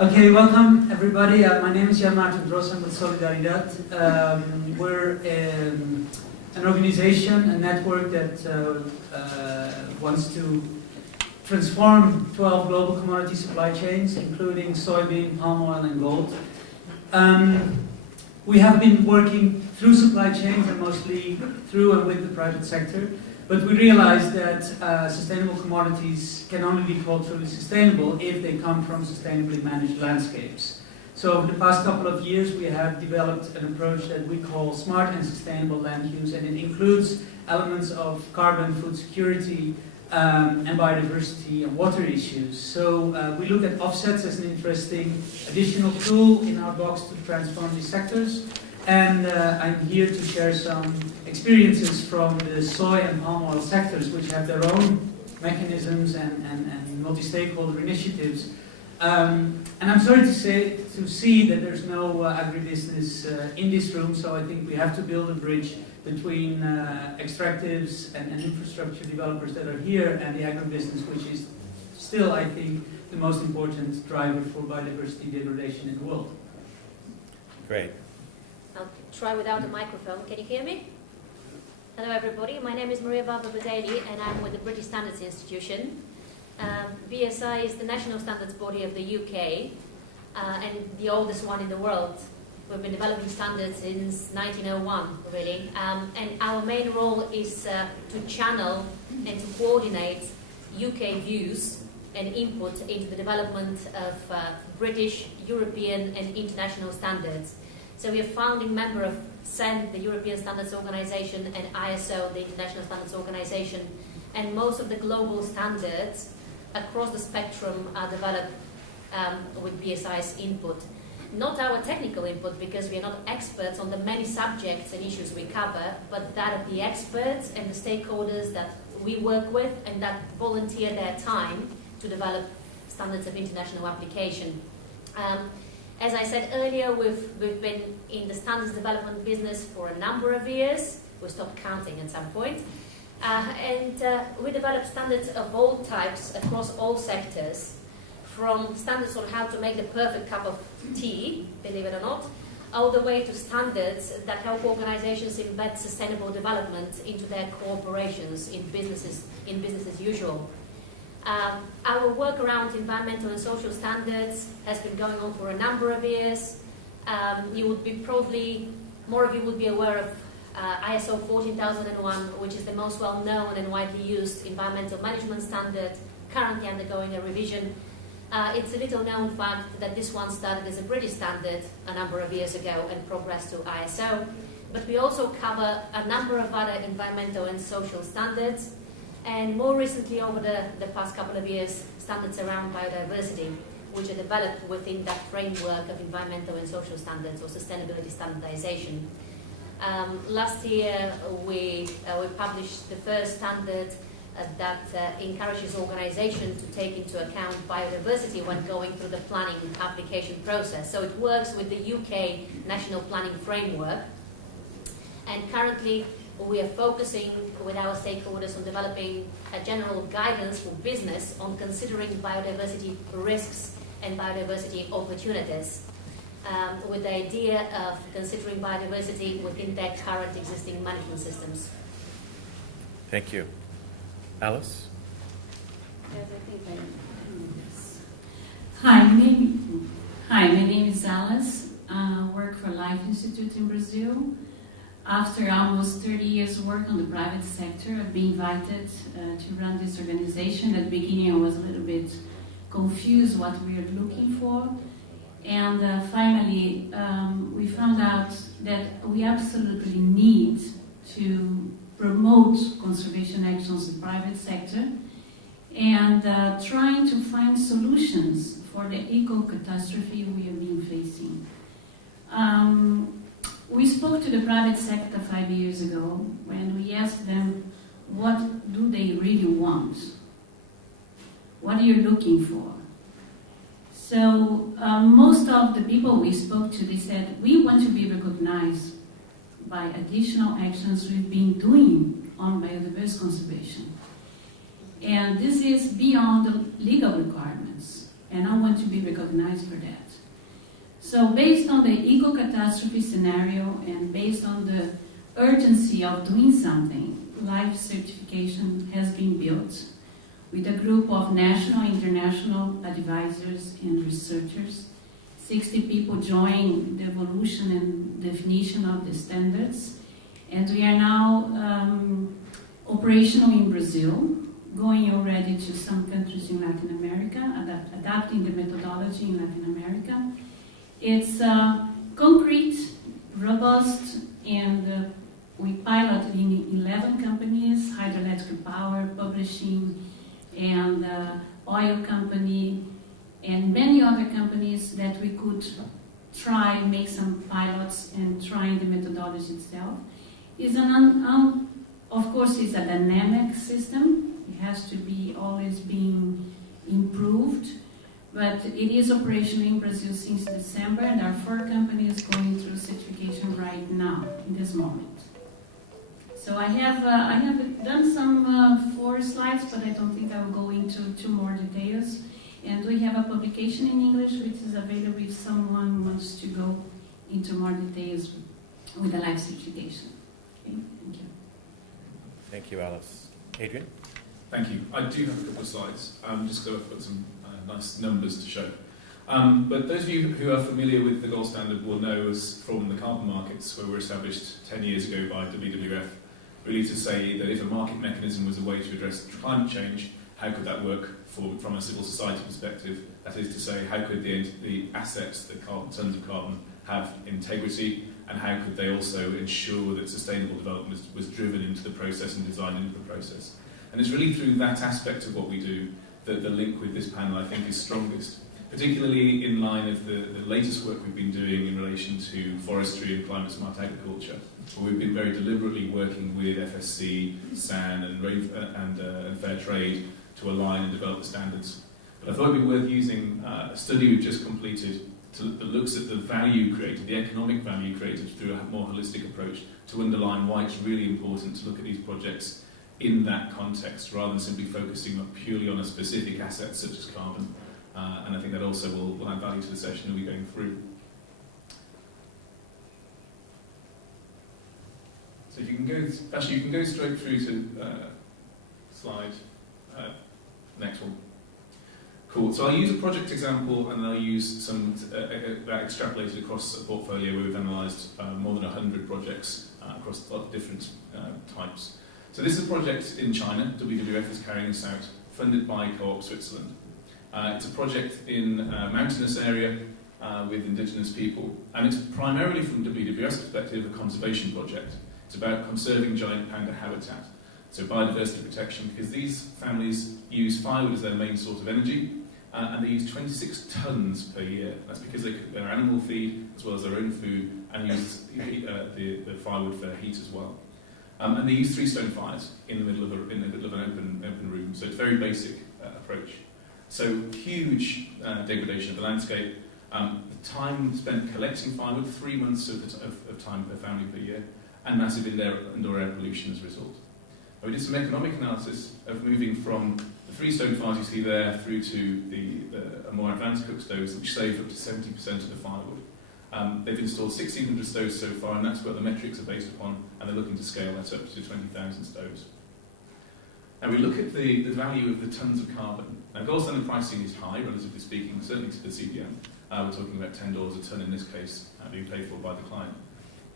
Okay, welcome everybody. My name is Jan-Maarten Dros. I'm with Solidaridad. We're an organization, a network that wants to transform 12 global commodity supply chains, including soybean, palm oil, and gold. We have been working through supply chains and mostly through and with the private sector, but we realized that sustainable commodities can only be called truly sustainable if they come from sustainably managed landscapes. So over the past couple of years we have developed an approach that we call smart and sustainable land use, and it includes elements of carbon, food security, and biodiversity and water issues. So we look at offsets as an interesting additional tool in our box to transform these sectors. And I'm here to share some experiences from the soy and palm oil sectors, which have their own mechanisms and multi-stakeholder initiatives. And I'm sorry to see that there's no agribusiness in this room, so I think we have to build a bridge between extractives and infrastructure developers that are here and the agribusiness, which is still, I think, the most important driver for biodiversity degradation in the world. Great. I'll try without a microphone. Can you hear me? Hello everybody, my name is Varbeva-Daley and I'm with the British Standards Institution. BSI is the national standards body of the UK and the oldest one in the world. We've been developing standards since 1901, really. And our main role is to channel and to coordinate UK views and input into the development of British, European and international standards. So we're a founding member of CEN, the European Standards Organization, and ISO, the International Standards Organization. And most of the global standards across the spectrum are developed with BSI's input. Not our technical input, because we are not experts on the many subjects and issues we cover, but that of the experts and the stakeholders that we work with and that volunteer their time to develop standards of international application. As I said earlier, we've been in the standards development business for a number of years. We stopped counting at some point. And we develop standards of all types across all sectors, from standards on how to make the perfect cup of tea, believe it or not, all the way to standards that help organizations embed sustainable development into their core operations in business as usual. Our work around environmental and social standards has been going on for a number of years. You would be probably, more of you would be aware of ISO 14001, which is the most well-known and widely used environmental management standard, currently undergoing a revision. It's a little known fact that this one started as a British standard a number of years ago and progressed to ISO. But we also cover a number of other environmental and social standards, and more recently, over the past couple of years, standards around biodiversity, which are developed within that framework of environmental and social standards or sustainability standardization. Last year, we published the first standard that encourages organizations to take into account biodiversity when going through the planning application process. So it works with the UK National Planning Framework. And currently, we are focusing with our stakeholders on developing a general guidance for business on considering biodiversity risks and biodiversity opportunities, with the idea of considering biodiversity within their current existing management systems. Thank you. Alice? Yes, I think Hi, my name is Alice. I work for Life Institute in Brazil. After almost 30 years work on the private sector, I've been invited to run this organization. At the beginning I was a little bit confused what we were looking for. And finally we found out that we absolutely need to promote conservation actions in the private sector and trying to find solutions for the eco-catastrophe we have been facing. We spoke to the private sector 5 years ago when we asked them, what do they really want? What are you looking for? So most of the people we spoke to, they said, we want to be recognized by additional actions we've been doing on biodiversity conservation. And this is beyond the legal requirements. and I want to be recognized for that. So based on the eco-catastrophe scenario and based on the urgency of doing something, life certification has been built with a group of national and international advisors and researchers. 60 people joined the evolution and definition of the standards, and we are now operational in Brazil, going already to some countries in Latin America, adapting the methodology in Latin America. It's concrete, robust, and we piloted in 11 companies, hydroelectric power, publishing, and oil company, and many other companies that we could try, make some pilots and try the methodology itself. It's of course, it's a dynamic system. It has to be always being improved, but it is operational in Brazil since December, and there are 4 companies going through certification right now, in this moment. So I have done some 4 slides, but I don't think I will go into 2 more details. And we have a publication in English which is available if someone wants to go into more details with the life certification. Okay, thank you. Thank you, Alice. Adrian? Thank you. I do have a couple of slides, just because I've got some nice numbers to show. But those of you who are familiar with the gold standard will know us from the carbon markets, where we were established 10 years ago by WWF, really to say that if a market mechanism was a way to address climate change, how could that work from a civil society perspective? That is to say, how could the assets, the tons of carbon, have integrity, and how could they also ensure that sustainable development was driven into the process and designed into the process? And it's really through that aspect of what we do that the link with this panel, I think, is strongest, particularly in line of the latest work we've been doing in relation to forestry and climate smart agriculture, where we've been very deliberately working with FSC, SAN and Fair Trade to align and develop the standards. But I thought it'd be worth using a study we've just completed that looks at the value created, the economic value created through a more holistic approach, to underline why it's really important to look at these projects in that context, rather than simply focusing purely on a specific asset such as carbon. And I think that also will add value to the session that we're going through. So if you can go straight through to slide next one. Cool. So I'll use a project example, and I'll use some that extrapolated across a portfolio where we've analysed more than 100 projects across a lot of different types. So this is a project in China. WWF is carrying this out, funded by Co-op Switzerland. It's a project in a mountainous area with indigenous people, and it's primarily, from WWF's perspective, a conservation project. It's about conserving giant panda habitat, so biodiversity protection, because these families use firewood as their main source of energy, and they use 26 tonnes per year. That's because they cook their animal feed as well as their own food, and use the firewood for heat as well. And they use 3 stone fires in the middle of an open room, so it's a very basic approach. So huge degradation of the landscape. The time spent collecting firewood, 3 months of time per family per year, and massive indoor air pollution as a result. And we did some economic analysis of moving from the 3 stone fires you see there through to the more advanced cook stoves, which save up to 70% of the firewood. They've installed 1,600 stoves so far, and that's what the metrics are based upon, and they're looking to scale that up to 20,000 stoves. Now we look at the value of the tons of carbon. Now gold standard pricing is high, relatively speaking, certainly to the CDM. We're talking about $10 a tonne in this case, being paid for by the client.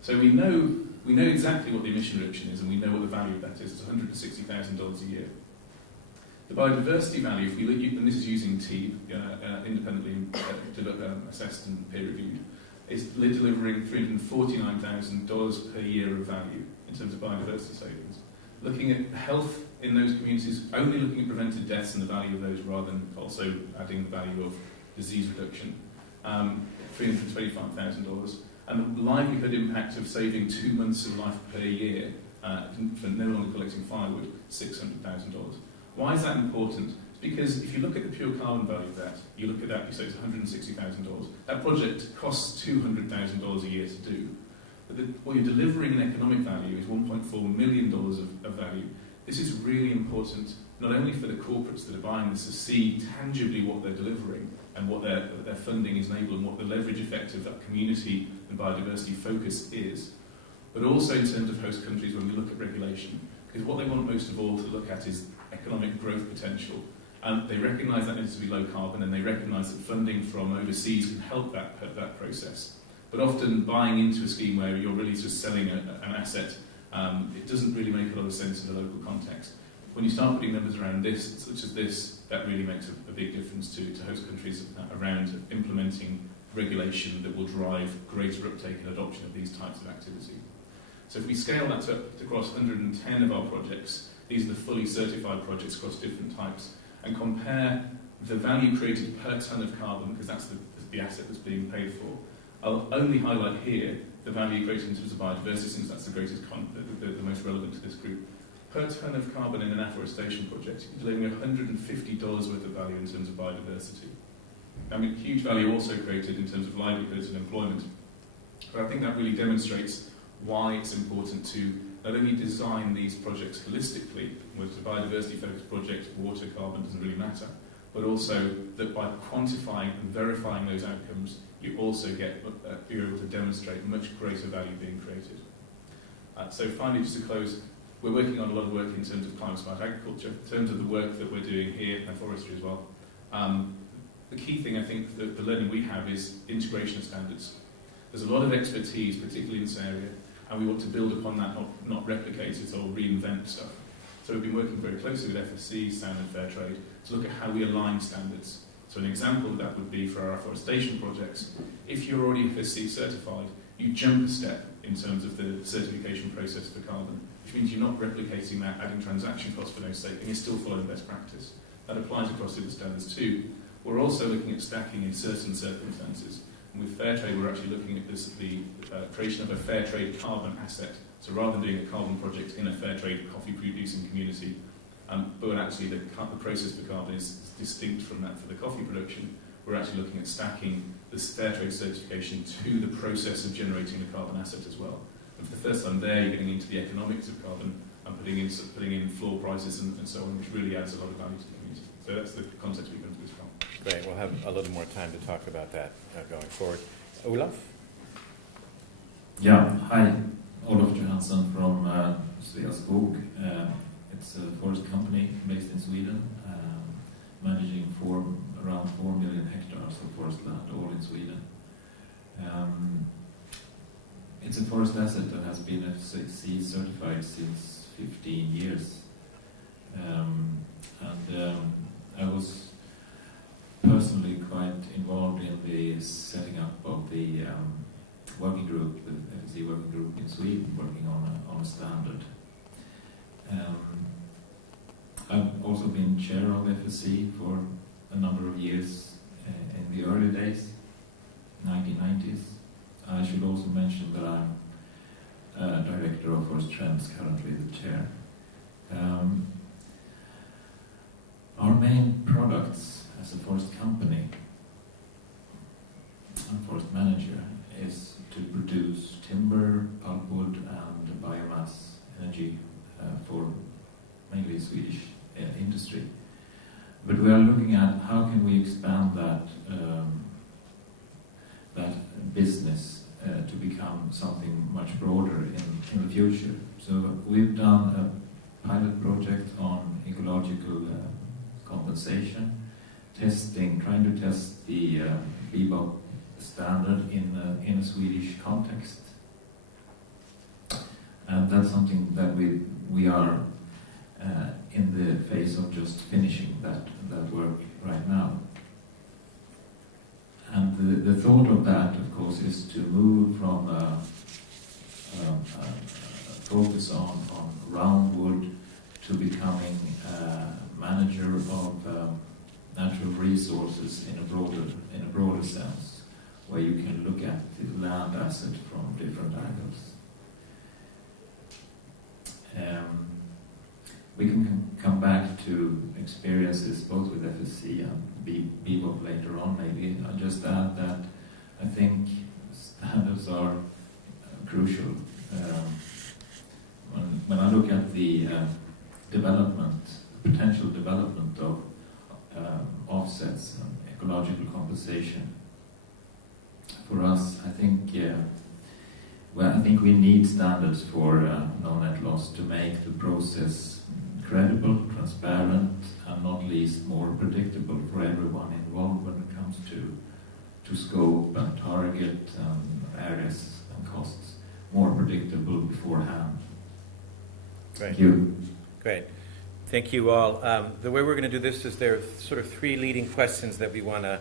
So we know exactly what the emission reduction is, and we know what the value of that is. It's $160,000 a year. The biodiversity value, if we look, and this is using TEEB, independently assessed and peer reviewed, is delivering $349,000 per year of value in terms of biodiversity savings. Looking at health in those communities, only looking at prevented deaths and the value of those, rather than also adding the value of disease reduction, $325,000. And the livelihood impact of saving 2 months of life per year for no longer collecting firewood, $600,000. Why is that important? It's because if you look at the pure carbon value of that, you look at that, you say it's $160,000. That project costs $200,000 a year to do. But what you're delivering in economic value is $1.4 million of value. This is really important, not only for the corporates that are buying this to see tangibly what they're delivering, and what their funding is enabled and what the leverage effect of that community and biodiversity focus is, but also in terms of host countries when we look at regulation. Because what they want most of all to look at is economic growth potential. And they recognise that needs to be low carbon, and they recognise that funding from overseas can help that process. But often buying into a scheme where you're really just selling an asset, it doesn't really make a lot of sense in the local context. When you start putting numbers around this, such as this, that really makes a big difference to host countries around implementing regulation that will drive greater uptake and adoption of these types of activity. So if we scale that up across 110 of our projects, these are the fully certified projects across different types, and compare the value created per tonne of carbon, because that's the asset that's being paid for. I'll only highlight here the value created in terms of biodiversity, since that's the most relevant to this group. Per tonne of carbon in an afforestation project, you're delivering $150 worth of value in terms of biodiversity. I mean, huge value also created in terms of livelihoods and employment. But I think that really demonstrates why it's important to not only design these projects holistically, with the biodiversity-focused project, water, carbon doesn't really matter, but also that by quantifying and verifying those outcomes, you also you're able to demonstrate much greater value being created. So finally, just to close, we're working on a lot of work in terms of climate smart agriculture, in terms of the work that we're doing here and forestry as well. The key thing, I think, the learning we have is integration of standards. There's a lot of expertise, particularly in this area, and we want to build upon that, not replicate it or reinvent stuff. So we've been working very closely with FSC, Sound and Fair Trade, to look at how we align standards. So an example of that would be for our afforestation projects. If you're already FSC certified, you jump a step in terms of the certification process for carbon, which means you're not replicating that, adding transaction costs for no sake, and you're still following best practice. That applies across the other standards too. We're also looking at stacking in certain circumstances. And with Fair Trade, we're actually looking at the creation of a Fair Trade carbon asset. So rather than doing a carbon project in a Fair Trade coffee-producing community, but actually the process for carbon is distinct from that for the coffee production, we're actually looking at stacking this Fair Trade certification to the process of generating the carbon asset as well. And for the first time there, you're getting into the economics of carbon and putting in floor prices and so on, which really adds a lot of value to the community. So that's the context we come to this from. Great. We'll have a little more time to talk about that going forward. Olof? Yeah, hi. Olof Johansson from Sveaskog. It's a forest company based in Sweden, managing around 4 million hectares of forest land, all in Sweden. It's a forest asset that has been FSC certified since 15 years. I was personally quite involved in the setting up of the working group, the FSC working group in Sweden, working on a standard. I've also been chair of FSC for a number of years in the early days, 1990s. I should also mention that I'm director of Forest Trends, currently the chair. Our main products as a forest company and forest manager is to produce timber, pulpwood and biomass energy for mainly Swedish industry. But we are looking at how can we expand that business to become something much broader in the future. So we've done a pilot project on ecological compensation, trying to test the BBOP standard in a Swedish context. And that's something that we are in the phase of just finishing that work right now. And the thought of that, of course, is to move from a focus on round wood to becoming a manager of natural resources in a broader sense, where you can look at the land asset from different angles. We can come back to experiences both with FSC and BBOP later on, maybe. I'll just add that I think standards are crucial. When I look at the potential development of offsets and ecological compensation. For us, I think we need standards for no net loss to make the process credible, transparent, and not least more predictable for everyone involved when it comes to scope and target areas and costs. More predictable beforehand. Great. Thank you. Great. Thank you all. The way we're going to do this is there are sort of three leading questions that we want to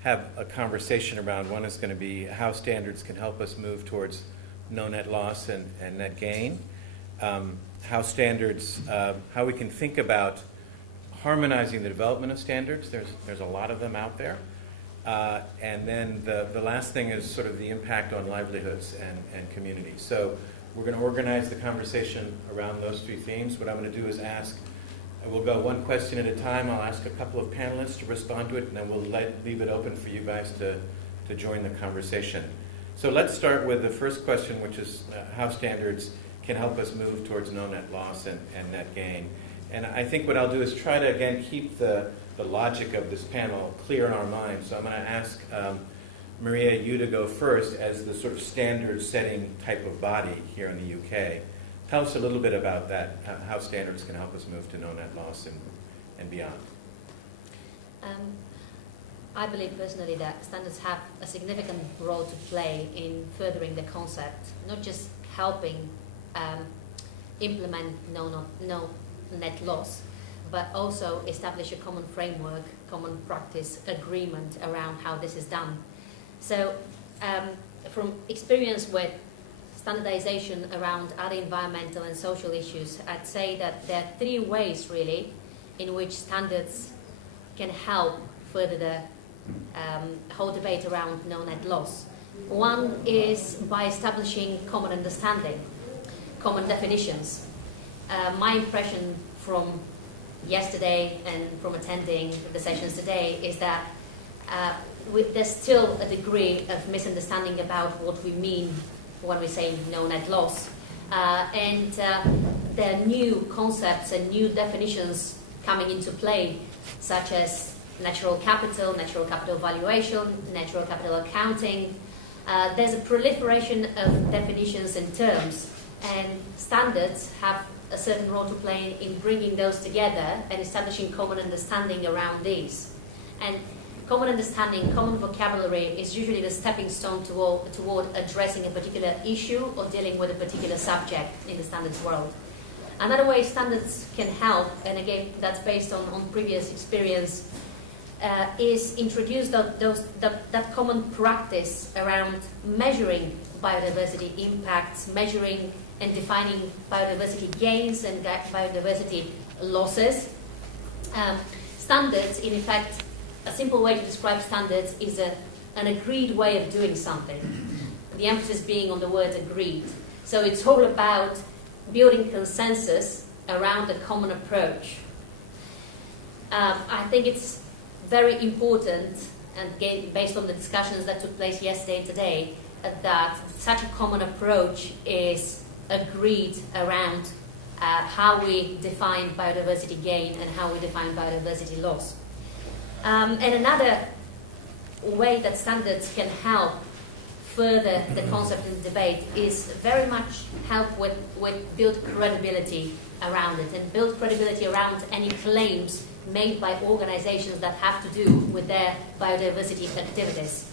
have a conversation around. One is going to be how standards can help us move towards no net loss and net gain. How standards, how we can think about harmonizing the development of standards. There's a lot of them out there. And then the last thing is sort of the impact on livelihoods and communities. So we're going to organize the conversation around those three themes. What I'm going to do is we'll go one question at a time. I'll ask a couple of panelists to respond to it, and then we'll leave it open for you guys to join the conversation. So let's start with the first question, which is how standards can help us move towards no net loss and net gain. And I think what I'll do is try to, again, keep the logic of this panel clear in our minds. So I'm going to ask Maria, you to go first as the sort of standard-setting type of body here in the UK. Tell us a little bit about that, how standards can help us move to no net loss and beyond. I believe personally that standards have a significant role to play in furthering the concept, not just helping implement no net loss, but also establish a common framework, common practice, agreement around how this is done. So from experience with standardization around other environmental and social issues, I'd say that there are three ways really in which standards can help further the whole debate around no net loss. One is by establishing common understanding, common definitions. My impression from yesterday and from attending the sessions today is that there's still a degree of misunderstanding about what we mean when we say no net loss. And there are new concepts and new definitions coming into play, such as natural capital valuation, natural capital accounting. There's a proliferation of definitions and terms, and standards have a certain role to play in bringing those together and establishing common understanding around these. And common understanding, common vocabulary is usually the stepping stone toward addressing a particular issue or dealing with a particular subject in the standards world. Another way standards can help, and again that's based on previous experience, is introduce that common practice around measuring biodiversity impacts, measuring and defining biodiversity gains and biodiversity losses. Standards, in effect, a simple way to describe standards is an agreed way of doing something. The emphasis being on the word agreed. So it's all about building consensus around a common approach. I think it's very important, and again, based on the discussions that took place yesterday and today, that such a common approach is agreed around how we define biodiversity gain and how we define biodiversity loss. And another way that standards can help further the concept and debate is very much help with build credibility around it and build credibility around any claims made by organizations that have to do with their biodiversity activities.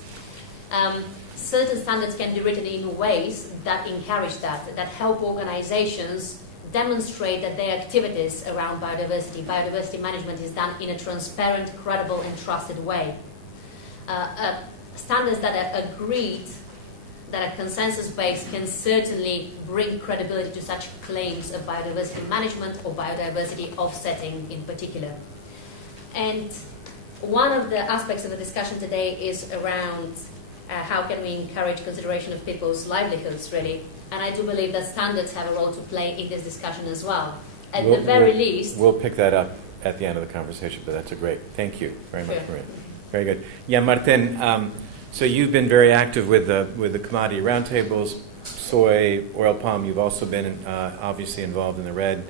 Certain standards can be written in ways that encourage that help organizations demonstrate that their activities around biodiversity management is done in a transparent, credible, and trusted way. Standards that are agreed, that are consensus-based, can certainly bring credibility to such claims of biodiversity management or biodiversity offsetting in particular. And one of the aspects of the discussion today is around how can we encourage consideration of people's livelihoods, really. And I do believe that standards have a role to play in this discussion as well. At the very least... We'll pick that up at the end of the conversation, but that's a great... Thank you very much, Sure. Maria. Very good. Jan-Maarten, so you've been very active with the commodity roundtables, soy, oil palm. You've also been obviously involved in the REDD+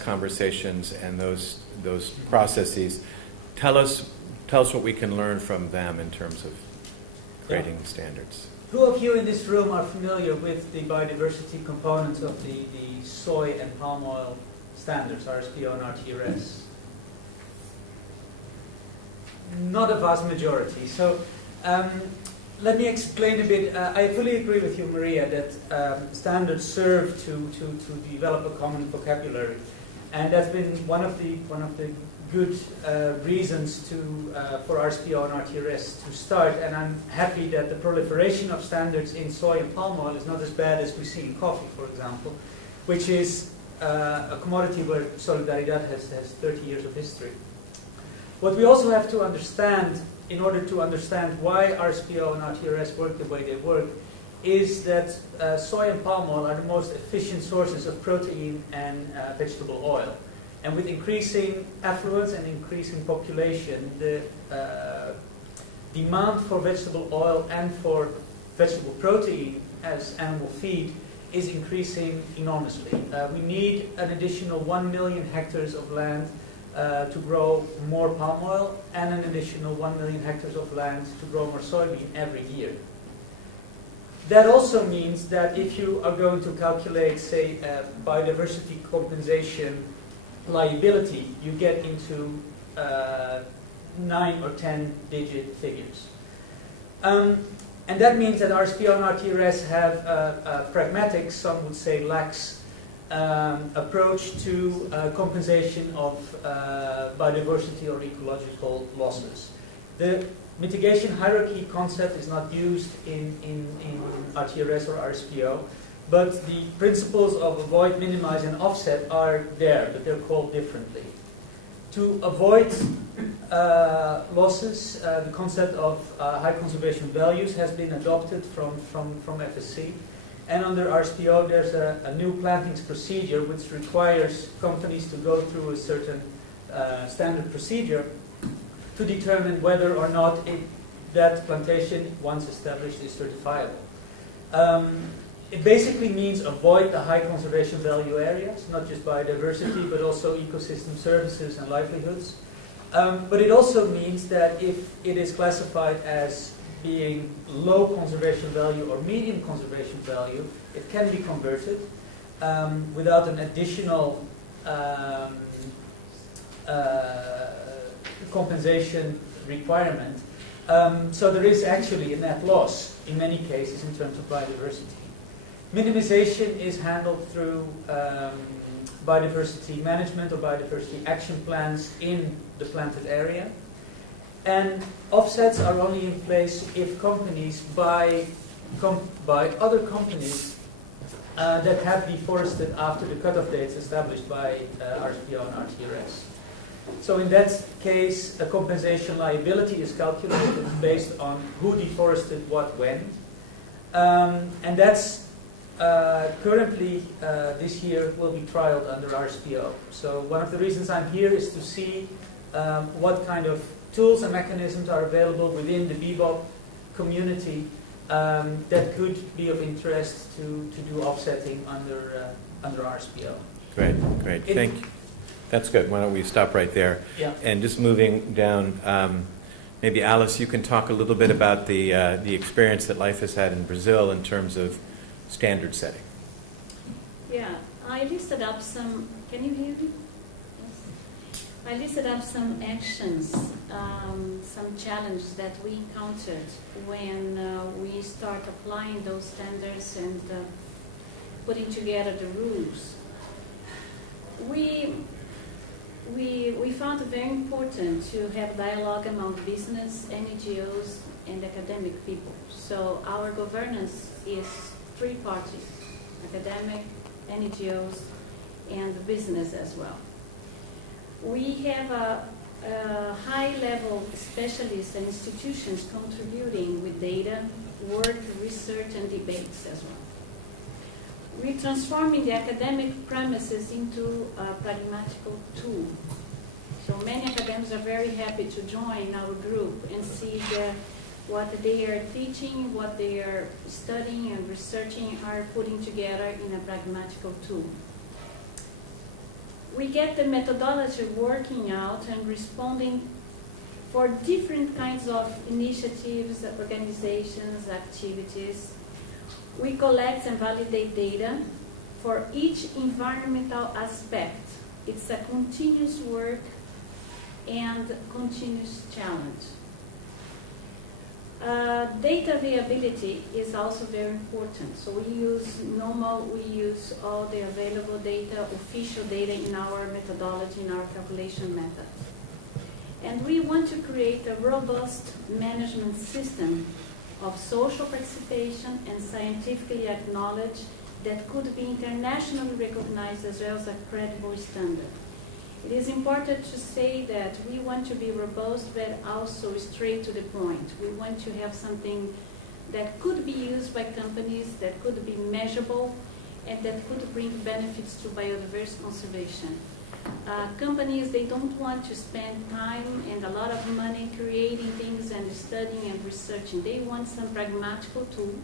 conversations and those processes. Tell us tell us what we can learn from them in terms of creating standards. Who of you in this room are familiar with the biodiversity components of the soy and palm oil standards, RSPO and RTRS? Not a vast majority. So let me explain a bit. I fully agree with you, Maria, that standards serve to develop a common vocabulary, and that's been one of the good reasons for RSPO and RTRS to start. And I'm happy that the proliferation of standards in soy and palm oil is not as bad as we see in coffee, for example, which is a commodity where Solidaridad has 30 years of history. What we also have to understand, in order to understand why RSPO and RTRS work the way they work, is that soy and palm oil are the most efficient sources of protein and vegetable oil. And with increasing affluence and increasing population, the demand for vegetable oil and for vegetable protein as animal feed is increasing enormously. We need an additional 1 million hectares of land to grow more palm oil, and an additional 1 million hectares of land to grow more soybean every year. That also means that if you are going to calculate, say, biodiversity compensation liability, you get into 9 or 10 digit figures. And that means that RSPO and RTRS have a pragmatic, some would say lax, approach to compensation of biodiversity or ecological losses. The mitigation hierarchy concept is not used in RTRS or RSPO, but the principles of avoid, minimize, and offset are there, but they're called differently. To avoid losses, the concept of high conservation values has been adopted from FSC. And under RSPO, there's a new plantings procedure which requires companies to go through a certain standard procedure to determine whether or not that plantation, once established, is certifiable. It basically means avoid the high conservation value areas, not just biodiversity, but also ecosystem services and livelihoods. But it also means that if it is classified as being low conservation value or medium conservation value, it can be converted without an additional compensation requirement. So there is actually a net loss in many cases in terms of biodiversity. Minimization is handled through biodiversity management or biodiversity action plans in the planted area. And offsets are only in place if companies buy other companies that have deforested after the cutoff dates established by RSPO and RTRS. So in that case, a compensation liability is calculated based on who deforested what when. And that's currently this year will be trialed under RSPO. So one of the reasons I'm here is to see what kind of tools and mechanisms are available within the BBOP community that could be of interest to do offsetting under RSPO. Great. Thank you. That's good. Why don't we stop right there? Yeah. And just moving down, maybe Alice, you can talk a little bit about the experience that Life has had in Brazil in terms of standard setting. Yeah, I listed up some. Can you hear me? Yes. I listed up some actions, some challenges that we encountered when we start applying those standards and putting together the rules. We found it very important to have dialogue among business, NGOs, and academic people. So our governance is three parties: academic, NGOs, and business as well. We have a high-level specialists and institutions contributing with data, work, research, and debates as well. We're transforming the academic premises into a pragmatical tool. So many academics are very happy to join our group and see what they are teaching, what they are studying and researching are putting together in a pragmatical tool. We get the methodology working out and responding for different kinds of initiatives, organizations, activities. We collect and validate data for each environmental aspect. It's a continuous work and continuous challenge. Data availability is also very important. So we use all the available data, official data in our methodology, in our calculation method. And we want to create a robust management system of social participation and scientifically acknowledged that could be internationally recognized as well as a credible standard. It is important to say that we want to be robust but also straight to the point. We want to have something that could be used by companies, that could be measurable, and that could bring benefits to biodiversity conservation. Companies, they don't want to spend time and a lot of money creating things and studying and researching. They want some pragmatic tool.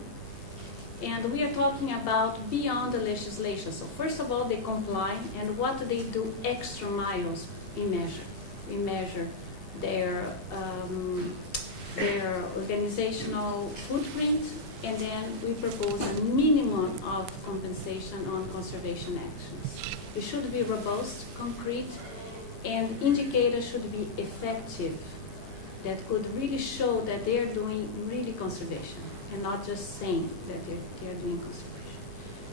And we are talking about beyond the legislation. So first of all, they comply, and what do they do extra miles we measure? We measure their organizational footprint, and then we propose a minimum of compensation on conservation actions. It should be robust, concrete, and indicators should be effective that could really show that they are doing really conservation and not just saying that they are doing conservation.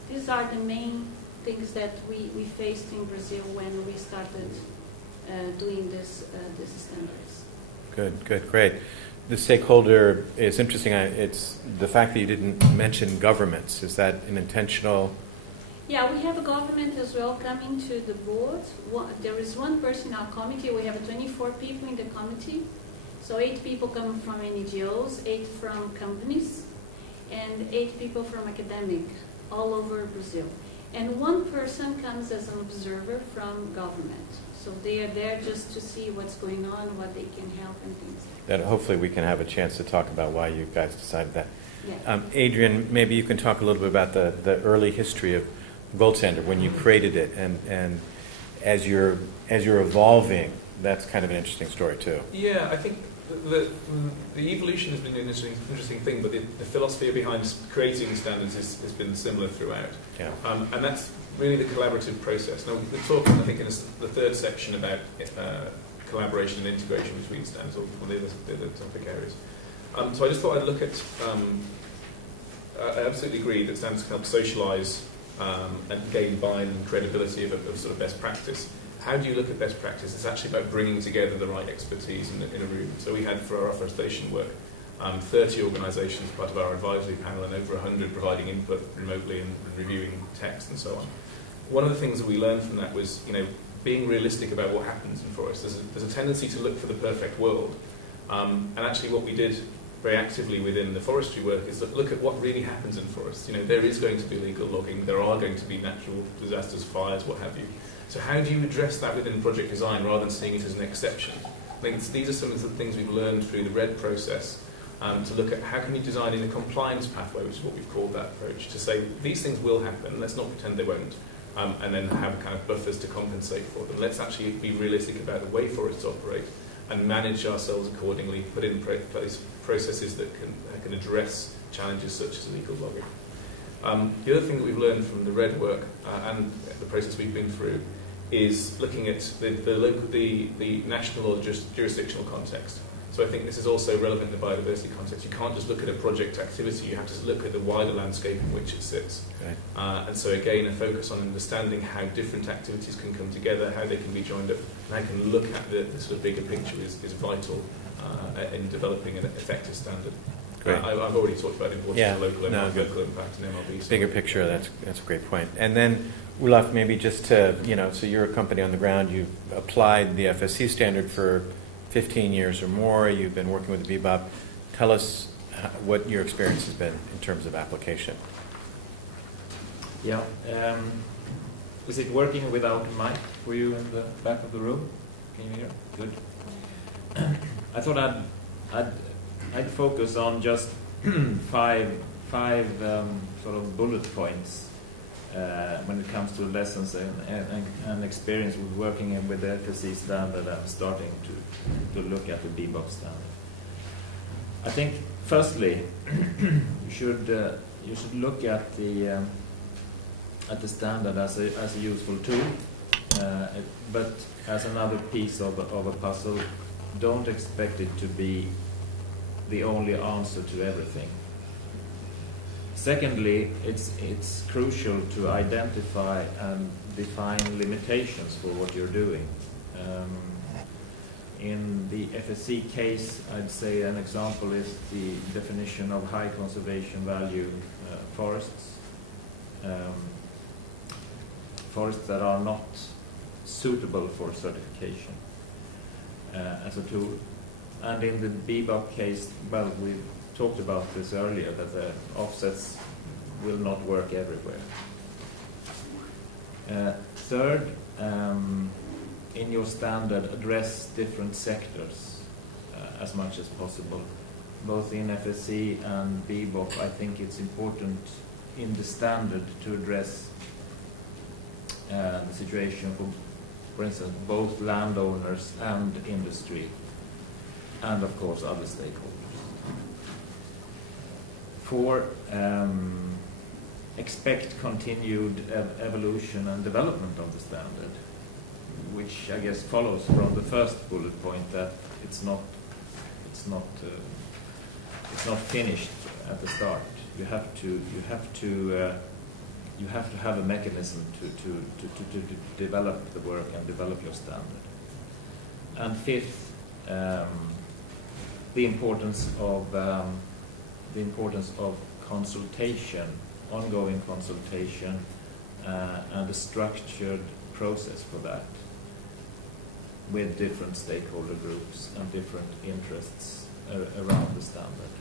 These are the main things that we faced in Brazil when we started doing this standards. Good, great. The stakeholder is interesting. It's the fact that you didn't mention governments. Is that an intentional? Yeah, we have a government as well coming to the board. There is one person in our committee. We have 24 people in the committee. So 8 people come from NGOs, 8 from companies, and 8 people from academic all over Brazil. And 1 person comes as an observer from government. So they are there just to see what's going on, what they can help and things like that. That hopefully we can have a chance to talk about why you guys decided that. Yeah. Adrian, maybe you can talk a little bit about the early history of Gold Standard, when you created it, and as you're evolving, that's kind of an interesting story too. Yeah, I think the evolution has been an interesting thing, but the philosophy behind creating standards has been similar throughout. Yeah. And that's really the collaborative process. Now, we're talking, I think, in the third section about collaboration and integration between standards, or one of the other topic areas. So I just thought I'd look at, I absolutely agree that standards can help socialise and gain buy-in and credibility of sort of best practice. How do you look at best practice? It's actually about bringing together the right expertise in a room. So we had, for our afforestation work, 30 organisations part of our advisory panel, and over 100 providing input remotely and reviewing text and so on. One of the things that we learned from that was, being realistic about what happens in forests. There's a tendency to look for the perfect world. And actually what we did very actively within the forestry work is look at what really happens in forests. There is going to be illegal logging, there are going to be natural disasters, fires, what have you. So how do you address that within project design rather than seeing it as an exception? I think these are some of the things we've learned through the RED process, to look at how can you design in a compliance pathway, which is what we've called that approach, to say these things will happen, let's not pretend they won't, and then have kind of buffers to compensate for them. Let's actually be realistic about the way forests operate and manage ourselves accordingly, put in place processes that can address challenges such as illegal logging. The other thing that we've learned from the RED work and the process we've been through is looking at the national or jurisdictional context. So I think this is also relevant in the biodiversity context. You can't just look at a project activity, you have to look at the wider landscape in which it sits. Okay. And so again, a focus on understanding how different activities can come together, how they can be joined up, and how can look at the sort of bigger picture is vital in developing an effective standard. I've already talked about the importance of local impact and MLB. So bigger picture, that's a great point. And then, Olof, maybe just to, so you're a company on the ground, you've applied the FSC standard for 15 years or more, you've been working with the VBOP. Tell us what your experience has been in terms of application. Yeah. Is it working without a mic for you in the back of the room? Can you hear? Good. I thought I'd focus on just five sort of bullet points when it comes to lessons and experience with working with the FSC standard and starting to look at the BBOP standard. I think firstly you should look at the standard as a useful tool, but as another piece of a puzzle. Don't expect it to be the only answer to everything. Secondly, it's crucial to identify and define limitations for what you're doing. In the FSC case, I'd say an example is the definition of high conservation value forests. Forests that are not suitable for certification as a tool. And in the BBOP case, well, we talked about this earlier, that the offsets will not work everywhere. Third, in your standard, address different sectors as much as possible. Both in FSC and BBOP, I think it's important in the standard to address the situation for instance, both landowners and industry, and of course other stakeholders. 4, expect continued evolution and development of the standard, which I guess follows from the first bullet point that it's not finished at the start. You have to have a mechanism to develop the work and develop your standard. And 5th, the importance of consultation, ongoing consultation, and a structured process for that, with different stakeholder groups and different interests around the standard.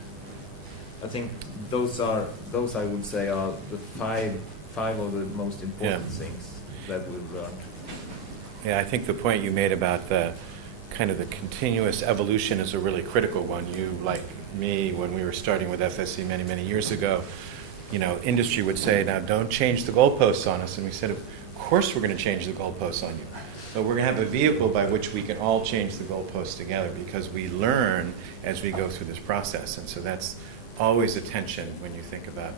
I think those I would say are the five of the most important things that we've learned. Yeah, I think the point you made about the kind of the continuous evolution is a really critical one. You, like me, when we were starting with FSC many, many years ago, industry would say, now don't change the goalposts on us. And we said, of course we're going to change the goalposts on you. But we're going to have a vehicle by which we can all change the goalposts together, because we learn as we go through this process. And so that's always a tension when you think about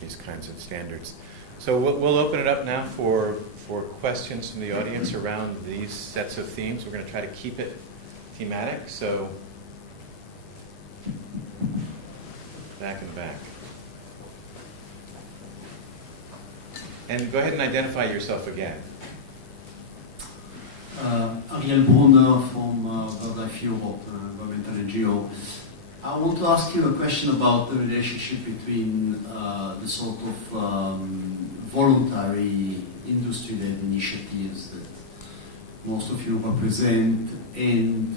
these kinds of standards. So we'll open it up now for questions from the audience around these sets of themes. We're going to try to keep it thematic. So back and back. And go ahead and identify yourself again. Ariel Brunner from Wildlife Europe, environmental NGO. I want to ask you a question about the relationship between the sort of voluntary industry-led initiatives that most of you represent and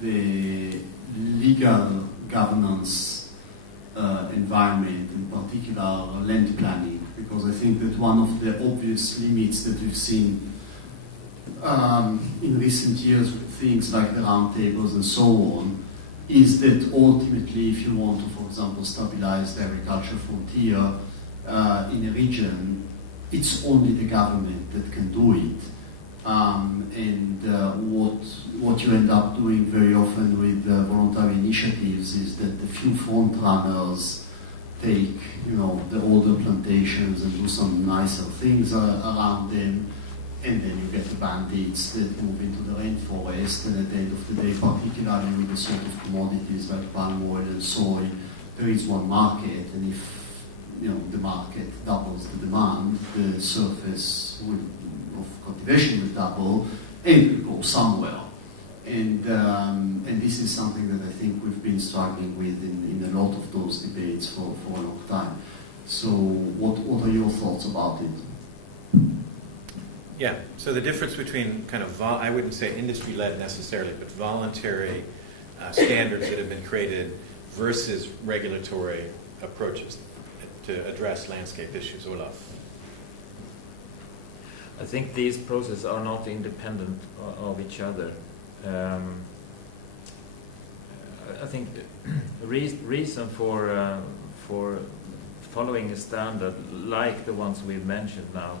the legal governance environment, in particular land planning, because I think that one of the obvious limits that we've seen in recent years with things like the roundtables and so on is that ultimately, if you want to, for example, stabilize the agricultural frontier in a region, it's only the government that can do it. What you end up doing very often with voluntary initiatives is that the few front runners take, the older plantations and do some nicer things around them, and then you get the bandits that move into the rainforest, and at the end of the day, particularly with the sort of commodities like palm oil and soy, there is one market, and if the market doubles the demand, the surface of cultivation will double, and it will go somewhere. And this is something that I think we've been struggling with in a lot of those debates for a long time. So what are your thoughts about it? Yeah, so the difference between kind of, I wouldn't say industry-led necessarily, but voluntary standards that have been created versus regulatory approaches to address landscape issues. Olof? I think these processes are not independent of each other. I think the reason for following a standard like the ones we've mentioned now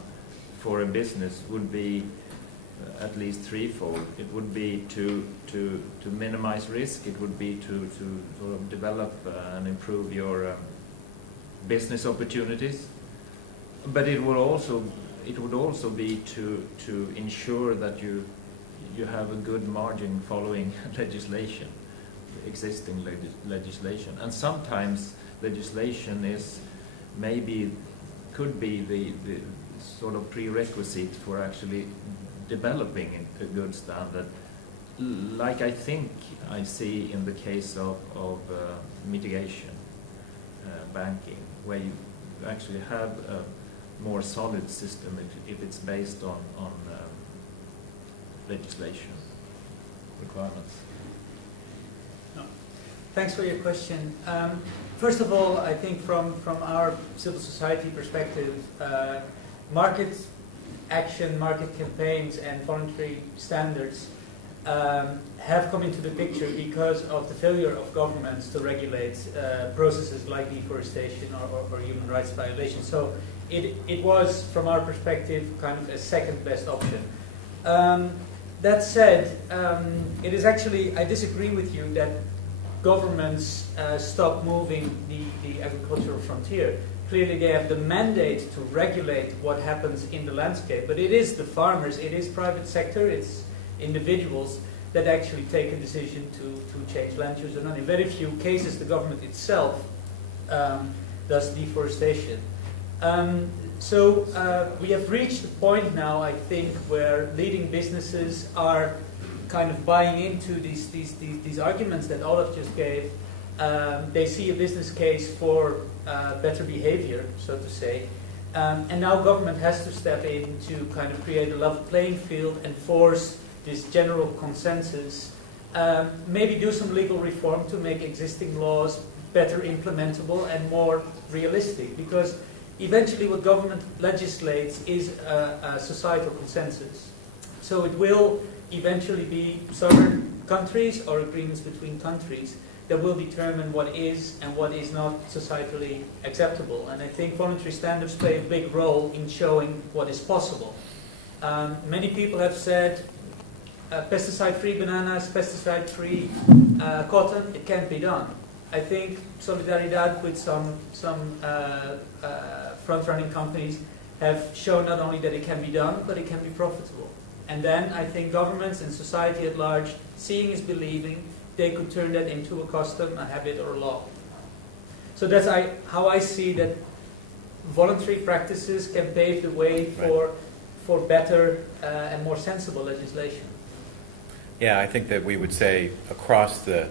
for a business would be at least threefold. It would be to minimize risk. It would be to sort of develop and improve your business opportunities. But it would also be to ensure that you have a good margin following legislation, existing legislation. And sometimes legislation could be the sort of prerequisite for actually developing a good standard, like I think I see in the case of mitigation banking, where you actually have a more solid system if it's based on legislation requirements. Thanks for your question. First of all, I think from our civil society perspective, market action, market campaigns, and voluntary standards have come into the picture because of the failure of governments to regulate processes like deforestation or human rights violations. So it was, from our perspective, kind of a second best option. That said, it is actually, I disagree with you that governments stop moving the agricultural frontier. Clearly they have the mandate to regulate what happens in the landscape, but it is the farmers, it is private sector, it's individuals that actually take a decision to change land use or not. In very few cases the government itself does deforestation. So we have reached the point now, I think, where leading businesses are kind of buying into these arguments that Olof just gave. They see a business case for better behavior, so to say. And now government has to step in to kind of create a level playing field and force this general consensus. Maybe do some legal reform to make existing laws better implementable and more realistic. Because eventually what government legislates is a societal consensus. So it will eventually be sovereign countries or agreements between countries that will determine what is and what is not societally acceptable. And I think voluntary standards play a big role in showing what is possible. Many people have said pesticide-free bananas, pesticide-free cotton, it can't be done. I think Solidaridad with some front-running companies have shown not only that it can be done, but it can be profitable. And then I think governments and society at large, seeing is believing, they could turn that into a custom, a habit, or a law. So that's how I see that voluntary practices can pave the way for better and more sensible legislation. Yeah, I think that we would say across the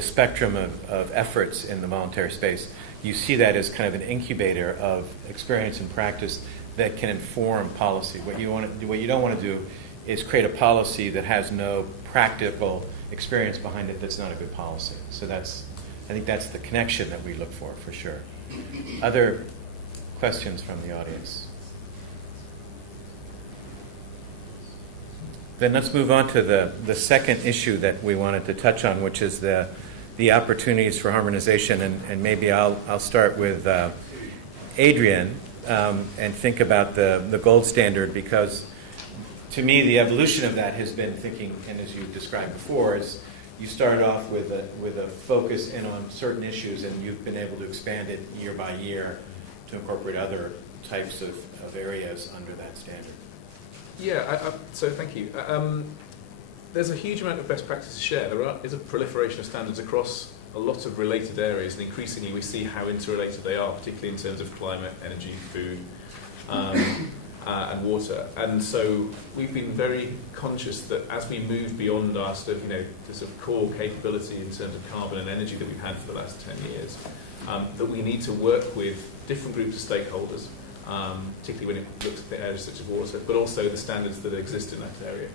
spectrum of efforts in the voluntary space, you see that as kind of an incubator of experience and practice that can inform policy. What you don't want to do is create a policy that has no practical experience behind it that's not a good policy. So I think that's the connection that we look for sure. Other questions from the audience? Then let's move on to the second issue that we wanted to touch on, which is the opportunities for harmonization. And maybe I'll start with Adrian and think about the gold standard, because to me the evolution of that has been thinking, and as you described before, is you start off with a focus in on certain issues, and you've been able to expand it year by year to incorporate other types of areas under that standard. Yeah, so thank you. There's a huge amount of best practice to share. There is a proliferation of standards across a lot of related areas, and increasingly we see how interrelated they are, particularly in terms of climate, energy, food, and water. And so we've been very conscious that as we move beyond our sort of, the sort of core capability in terms of carbon and energy that we've had for the last 10 years, that we need to work with different groups of stakeholders, particularly when it looks at areas such as water, but also the standards that exist in that area.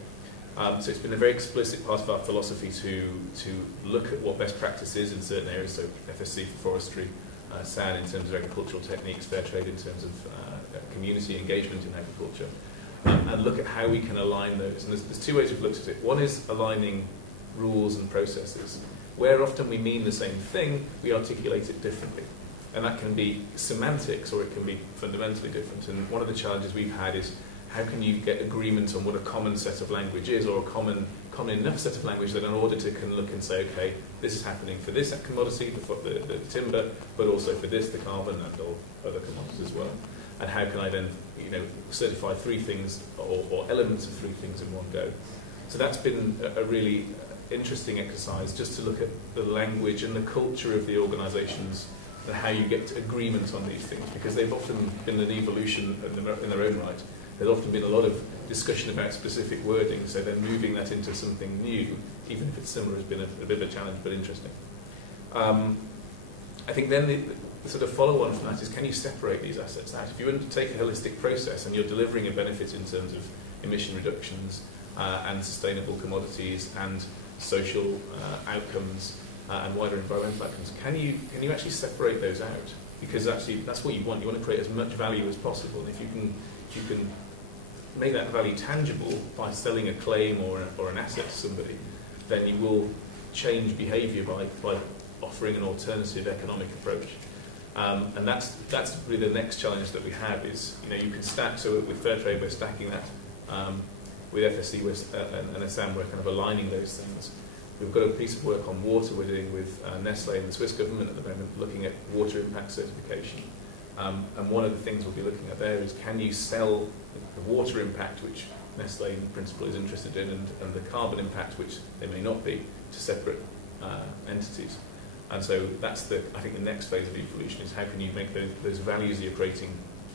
So it's been a very explicit part of our philosophy to look at what best practice is in certain areas, so FSC for forestry, SAN in terms of agricultural techniques, fair trade in terms of community engagement in agriculture, and look at how we can align those. And there's two ways we've looked at it. One is aligning rules and processes. Where often we mean the same thing, we articulate it differently. And that can be semantics or it can be fundamentally different. And one of the challenges we've had is how can you get agreement on what a common set of language is, or a common enough set of language that an auditor can look and say, okay, this is happening for this commodity, the timber, but also for this, the carbon, and all other commodities as well. And how can I then, certify 3 things or elements of 3 things in one go? So that's been a really interesting exercise, just to look at the language and the culture of the organisations and how you get agreement on these things, because they've often been an evolution in their own right. There's often been a lot of discussion about specific wording, so then moving that into something new, even if it's similar, has been a bit of a challenge, but interesting. I think then the sort of follow-on from that is, can you separate these assets out? If you undertake a holistic process and you're delivering a benefit in terms of emission reductions and sustainable commodities and social outcomes and wider environmental outcomes, can you actually separate those out? Because actually that's what you want. You want to create as much value as possible, and if you can make that value tangible by selling a claim or an asset to somebody, then you will change behaviour by offering an alternative economic approach. And that's really the next challenge that we have is, you can stack, so with Fairtrade we're stacking that, with FSC and Assam we're kind of aligning those things. We've got a piece of work on water we're doing with Nestlé and the Swiss government at the moment, looking at water impact certification. And one of the things we'll be looking at there is, can you sell the water impact, which Nestlé in principle is interested in, and the carbon impact, which they may not be, to separate entities. And so that's I think the next phase of evolution is, how can you make those values you're creating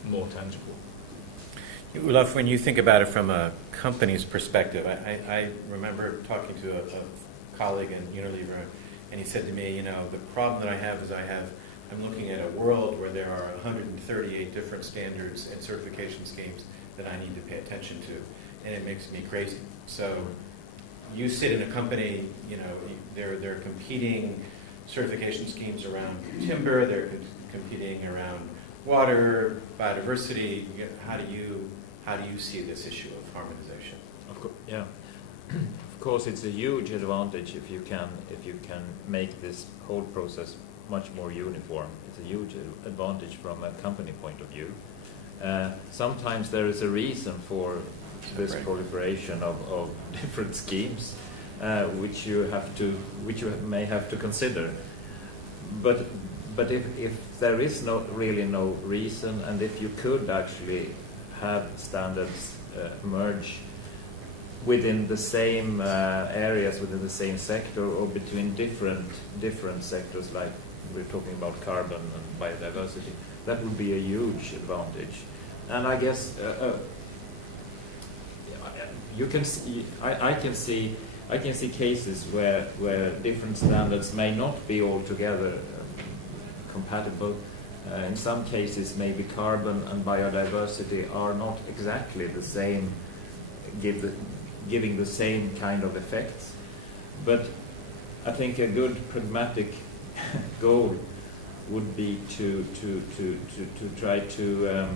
more tangible? Olof, when you think about it from a company's perspective, I remember talking to a colleague in Unilever, and he said to me, the problem that I have is I'm looking at a world where there are 138 different standards and certification schemes that I need to pay attention to, and it makes me crazy. So you sit in a company, they're competing certification schemes around timber, they're competing around water, biodiversity. How do you see this issue of harmonization? Of course, yeah. Of course, it's a huge advantage if you can make this whole process much more uniform. It's a huge advantage from a company point of view. Sometimes there is a reason for this proliferation of different schemes, which you may have to consider. But if there is really no reason, and if you could actually have standards merge within the same areas, within the same sector, or between different sectors, like we're talking about carbon and biodiversity, that would be a huge advantage. And I guess you can see, I can see cases where different standards may not be altogether compatible. In some cases, maybe carbon and biodiversity are not exactly the same, giving the same kind of effects. But I think a good pragmatic goal would be to try to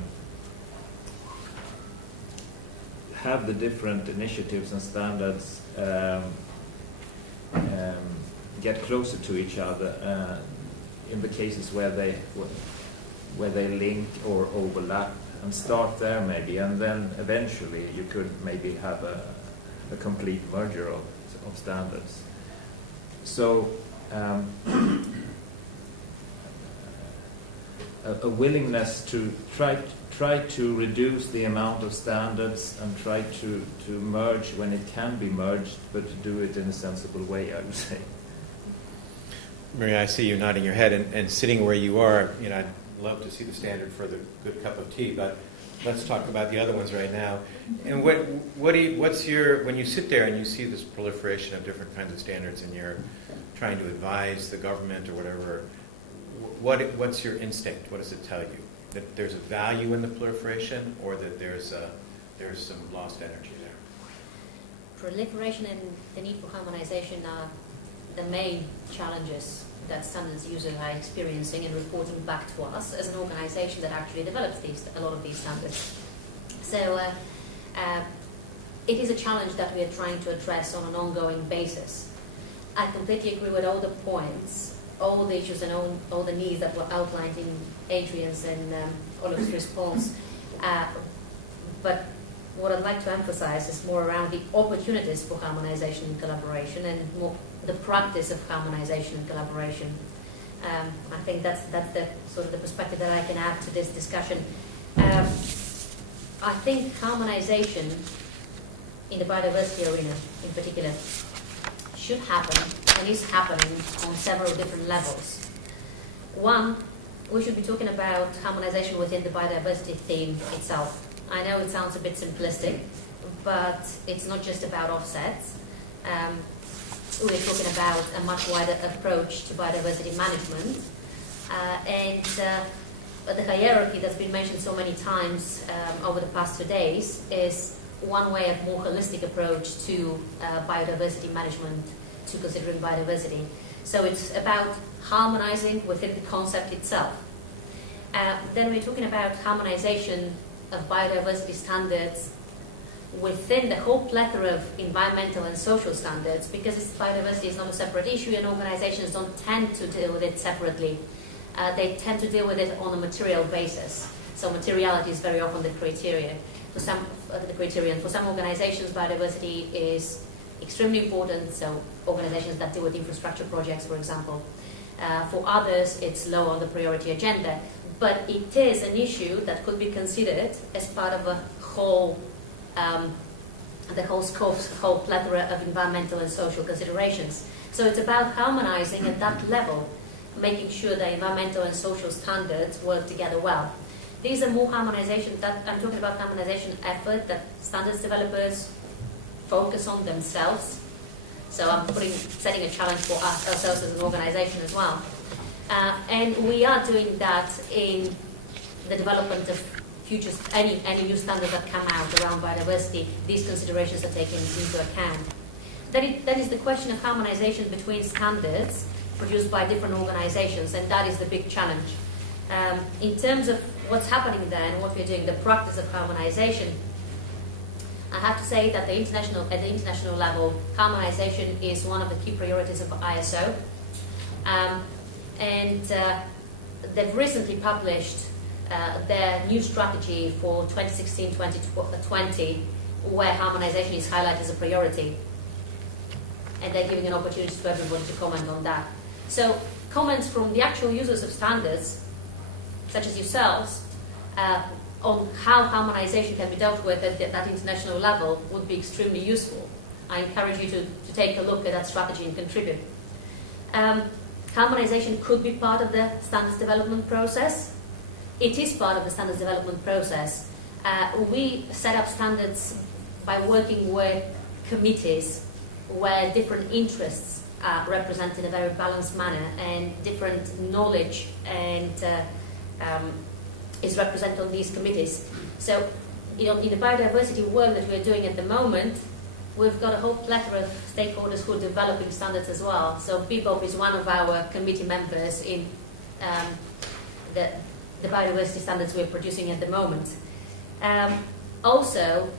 have the different initiatives and standards get closer to each other in the cases where they link or overlap, and start there maybe, and then eventually you could maybe have a complete merger of standards. So a willingness to try to reduce the amount of standards and try to merge when it can be merged, but to do it in a sensible way, I would say. Maria, I see you nodding your head, and sitting where you are, I'd love to see the standard for the good cup of tea, but let's talk about the other ones right now. And when you sit there and you see this proliferation of different kinds of standards, and you're trying to advise the government or whatever, what's your instinct? What does it tell you? That there's a value in the proliferation, or that there's some lost energy there? Proliferation and the need for harmonization are the main challenges that standards users are experiencing and reporting back to us as an organization that actually develops a lot of these standards. So it is a challenge that we are trying to address on an ongoing basis. I completely agree with all the points all the issues and all the needs that were outlined in Adrian's and Olaf's response. But what I'd like to emphasize is more around the opportunities for harmonization and collaboration, and more the practice of harmonization and collaboration. I think that's the sort of the perspective that I can add to this discussion. I think harmonization in the biodiversity arena in particular should happen and is happening on several different levels. One, we should be talking about harmonization within the biodiversity theme itself. I know it sounds a bit simplistic, but it's not just about offsets. We're talking about a much wider approach to biodiversity management. And the hierarchy that's been mentioned so many times over the past 2 days is one way of more holistic approach to biodiversity management, to considering biodiversity. So it's about harmonizing within the concept itself. Then we're talking about harmonization of biodiversity standards within the whole plethora of environmental and social standards, because biodiversity is not a separate issue and organizations don't tend to deal with it separately. They tend to deal with it on a material basis. So materiality is very often the criterion. For some organizations, biodiversity is extremely important, so organizations that deal with infrastructure projects, for example. For others, it's low on the priority agenda. But it is an issue that could be considered as part of a whole, the whole plethora of environmental and social considerations. So it's about harmonizing at that level, making sure that environmental and social standards work together well. These are more harmonization, that I'm talking about harmonization effort that standards developers focus on themselves. So I'm setting a challenge for ourselves as an organization as well. And we are doing that in the development of futures, any new standards that come out around biodiversity. These considerations are taken into account. That is the question of harmonization between standards produced by different organizations, and that is the big challenge. In terms of what's happening there and what we're doing, the practice of harmonization, I have to say that at the international level, harmonization is one of the key priorities of ISO. And they've recently published their new strategy for 2016-2020, where harmonization is highlighted as a priority. And they're giving an opportunity to everybody to comment on that. So comments from the actual users of standards, such as yourselves, on how harmonization can be dealt with at that international level would be extremely useful. I encourage you to take a look at that strategy and contribute. Harmonization could be part of the standards development process. It is part of the standards development process. We set up standards by working with committees where different interests are represented in a very balanced manner and different knowledge and is represented on these committees. So, in the biodiversity work that we're doing at the moment, we've got a whole plethora of stakeholders who are developing standards as well. So BBOP is one of our committee members in the biodiversity standards we're producing at the moment. Also,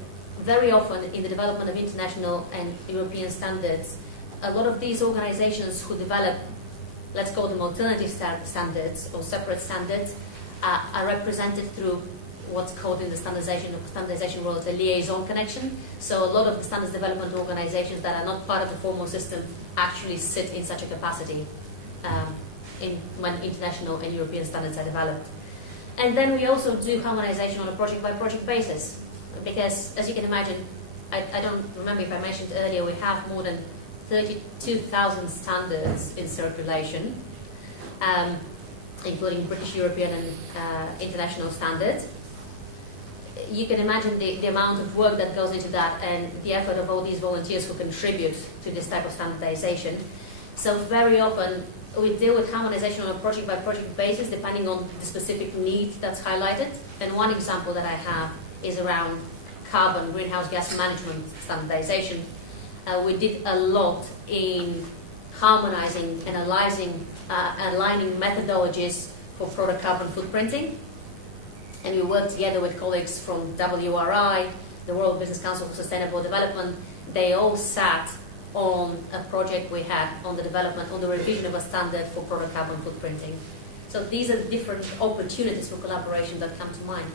very often in the development of international and European standards, a lot of these organizations who develop, let's call them alternative standards or separate standards, are represented through what's called in the standardization world a liaison connection. So a lot of the standards development organizations that are not part of the formal system actually sit in such a capacity when international and European standards are developed. And then we also do harmonization on a project-by-project basis, because as you can imagine, I don't remember if I mentioned earlier, we have more than 32,000 standards in circulation, including British, European and international standards. You can imagine the amount of work that goes into that and the effort of all these volunteers who contribute to this type of standardization. So very often we deal with harmonization on a project-by-project basis depending on the specific need that's highlighted. And one example that I have is around carbon, greenhouse gas management standardization. We did a lot in harmonizing, analyzing, aligning methodologies for product carbon footprinting. And we worked together with colleagues from WRI, the World Business Council for Sustainable Development. They all sat on a project we had on the development, on the revision of a standard for product carbon footprinting. So these are different opportunities for collaboration that come to mind.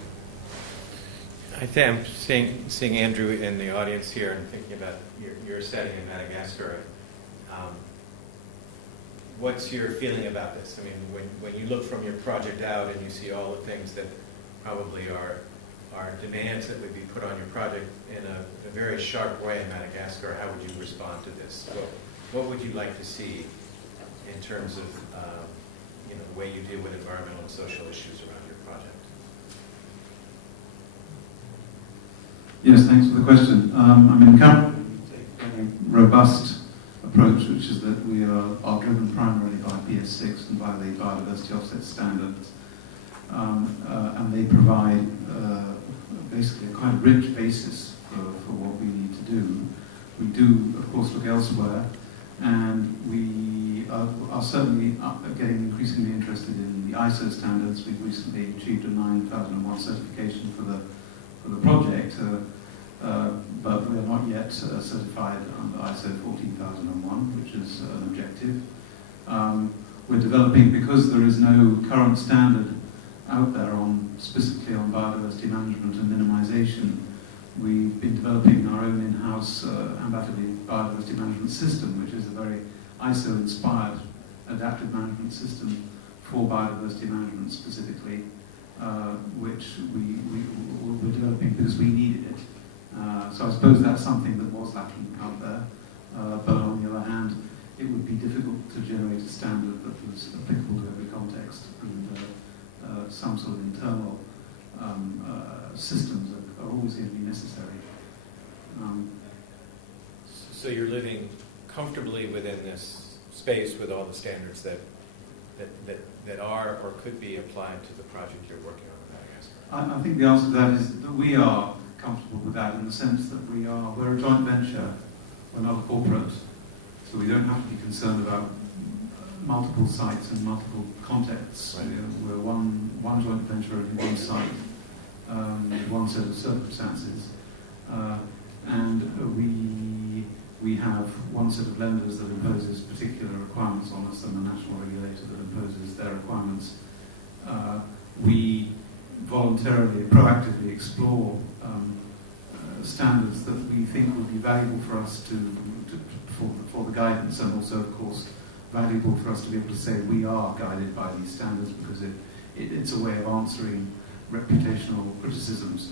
I think I'm seeing Andrew in the audience here and thinking about your setting in Madagascar. What's your feeling about this? I mean, when you look from your project out and you see all the things that probably are demands that would be put on your project in a very sharp way in Madagascar, how would you respond to this? What would you like to see in terms of the way you deal with environmental and social issues around your project? Yes, thanks for the question. I mean, Canopy take a robust approach, which is that we are driven primarily by PS6 and by the biodiversity offset standards, and they provide basically a kind of rich basis for what we need to do. We do, of course, look elsewhere, and we are certainly getting increasingly interested in the ISO standards. We've recently achieved a 9001 certification for the project, but we are not yet certified under ISO 14001, which is an objective. We're developing, because there is no current standard out there specifically on biodiversity management and minimization, we've been developing our own in-house Jan-Maarten biodiversity management system, which is a very ISO-inspired adaptive management system for biodiversity management specifically, which we're developing because we needed it. So I suppose that's something that was lacking out there. But on the other hand, it would be difficult to generate a standard that was applicable to every context, and some sort of internal systems are always going to be necessary. So you're living comfortably within this space with all the standards that are or could be applied to the project you're working on with Madagascar? I think the answer to that is that we are comfortable with that in the sense that we're a joint venture, we're not a corporate, so we don't have to be concerned about multiple sites and multiple contexts. Right. We're one joint venture in one site, one set of circumstances, and we have one set of lenders that imposes particular requirements on us, and a national regulator that imposes their requirements. We voluntarily, proactively explore standards that we think would be valuable for us for the guidance, and also, of course, valuable for us to be able to say we are guided by these standards, because it's a way of answering reputational criticisms,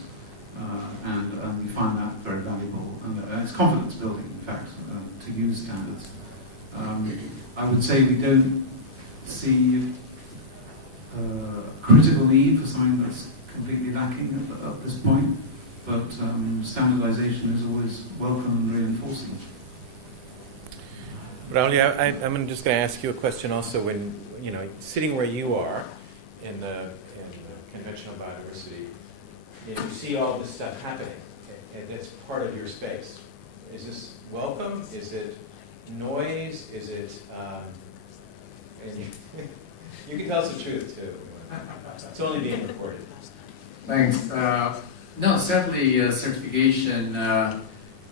and we find that very valuable, and it's confidence building, in fact, to use standards. I would say we don't see a critical need for something that's completely lacking at this point, but standardization is always welcome and reinforcing. Raul, I'm just going to ask you a question also. When sitting where you are in the conventional biodiversity, you see all this stuff happening, and it's part of your space. Is this welcome? Is it noise? Is it? And you can tell us the truth too. It's only being recorded. Thanks. No, certainly certification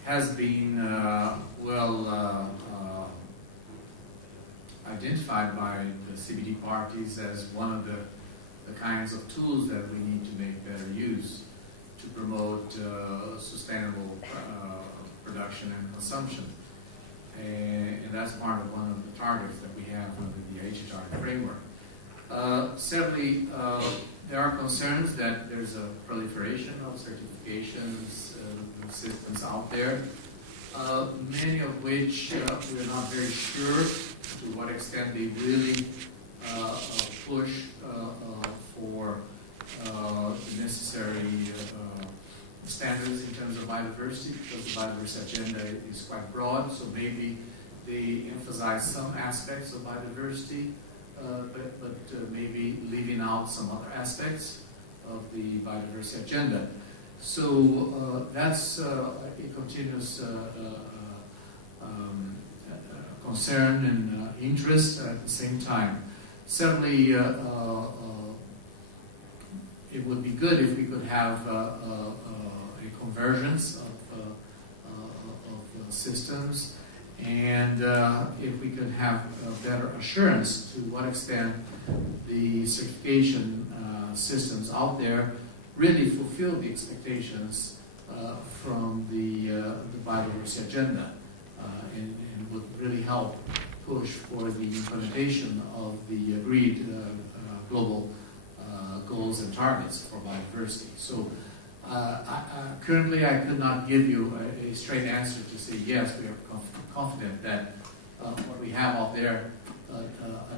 has been well identified by the CBD parties as one of the kinds of tools that we need to make better use to promote sustainable production and consumption. And that's part of one of the targets that we have under the HHR framework. Certainly, there are concerns that there's a proliferation of certifications systems out there, many of which we're not very sure to what extent they really push for the necessary standards in terms of biodiversity, because the biodiversity agenda is quite broad, so maybe they emphasize some aspects of biodiversity, but maybe leaving out some other aspects of the biodiversity agenda. So that's a continuous concern and interest at the same time. Certainly, it would be good if we could have a convergence of systems, And if we could have a better assurance to what extent the certification systems out there really fulfill the expectations from the biodiversity agenda, and would really help push for the implementation of the agreed global goals and targets for biodiversity. So currently I could not give you a straight answer to say yes, we are confident that what we have out there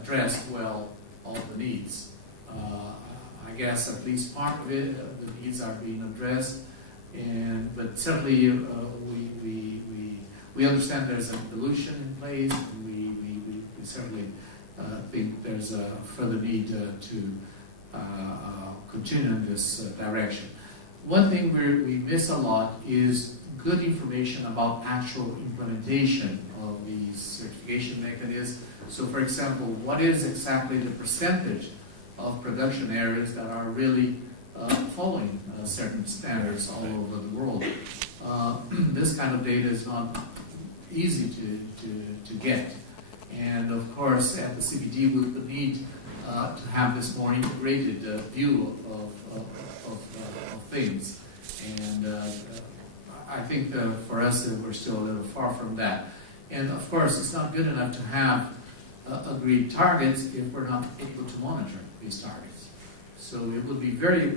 addressed well all the needs. I guess at least part of it, the needs are being addressed, but certainly we understand there's an evolution in place, and we certainly think there's a further need to continue in this direction. One thing we miss a lot is good information about actual implementation of these certification mechanisms. So for example, what is exactly the percentage of production areas that are really following certain standards all over the world? This kind of data is not easy to get. And of course, at the CBD, we would need to have this more integrated view of things. And I think for us, we're still a little far from that. And of course, it's not good enough to have agreed targets if we're not able to monitor these targets. So it would be very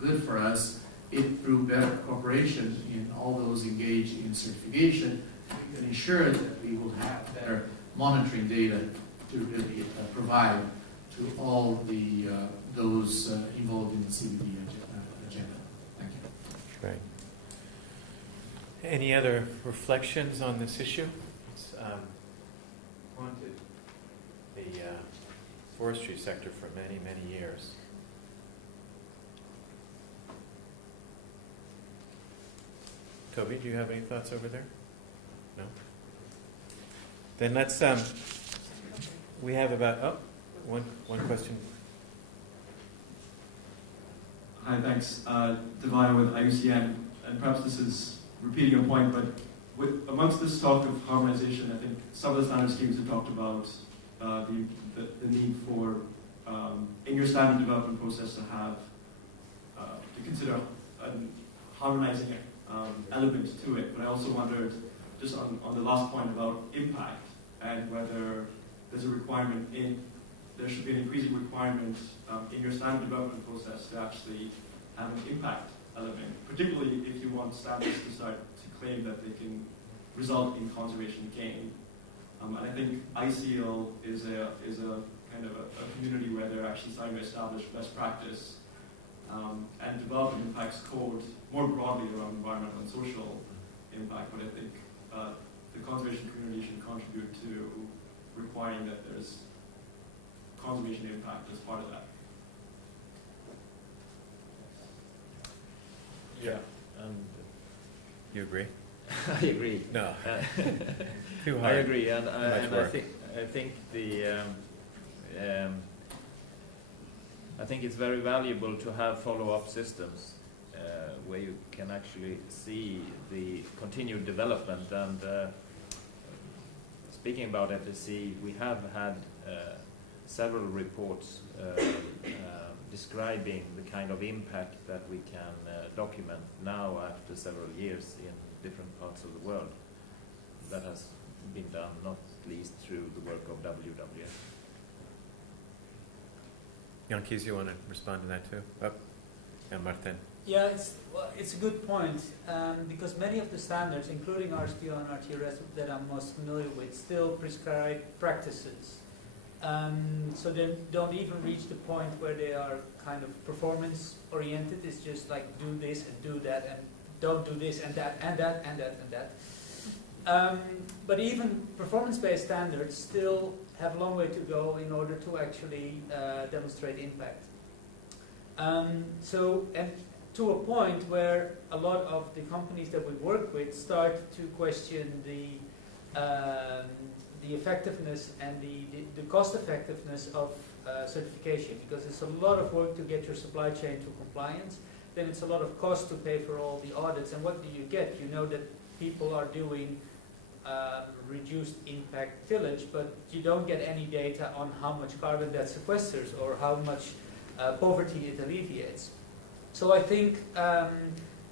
good for us if through better cooperation in all those engaged in certification, we can ensure that we will have better monitoring data to really provide to all the those involved in the CBD agenda. Thank you. Great. Any other reflections on this issue? It's haunted the forestry sector for many, many years. Toby, do you have any thoughts over there? No? Then let's, we have about, one question. Hi, thanks. Devaya with IUCN, and perhaps this is repeating a point, but amongst this talk of harmonization, I think some of the standard schemes have talked about the need for, in your standard development process, to have, to consider a harmonizing element to it. But I also wondered, just on the last point about impact, and whether there's a requirement there should be an increasing requirement in your standard development process to actually have an impact element, particularly if you want standards to start to claim that they can result in conservation gain. And I think ICL is a kind of a community where they're actually starting to establish best practice and develop an impacts code more broadly around environmental and social impact. But I think the conservation community should contribute to requiring that there's conservation impact as part of that. Yeah. You agree? I agree. No. Too I hard. agree, and work. I think I think it's very valuable to have follow-up systems where you can actually see the continued development. And speaking about FSC, we have had several reports describing the kind of impact that we can document now after several years in different parts of the world. That has been done not least through the work of WWF. Jenkins, you want to respond to that too? Jan-Maarten. Yeah, it's a good point, because many of the standards, including RSPO and RTRS that I'm most familiar with, still prescribe practices. So they don't even reach the point where they are kind of performance oriented. It's just like do this and do that, and don't do this and that and that and that and that. But even performance-based standards still have a long way to go in order to actually demonstrate impact. So, and to a point where a lot of the companies that we work with start to question the effectiveness and the cost effectiveness of certification, because it's a lot of work to get your supply chain to compliance. Then it's a lot of cost to pay for all the audits. And what do you get? You know that people are doing reduced impact tillage, but you don't get any data on how much carbon that sequesters or how much poverty it alleviates. So I think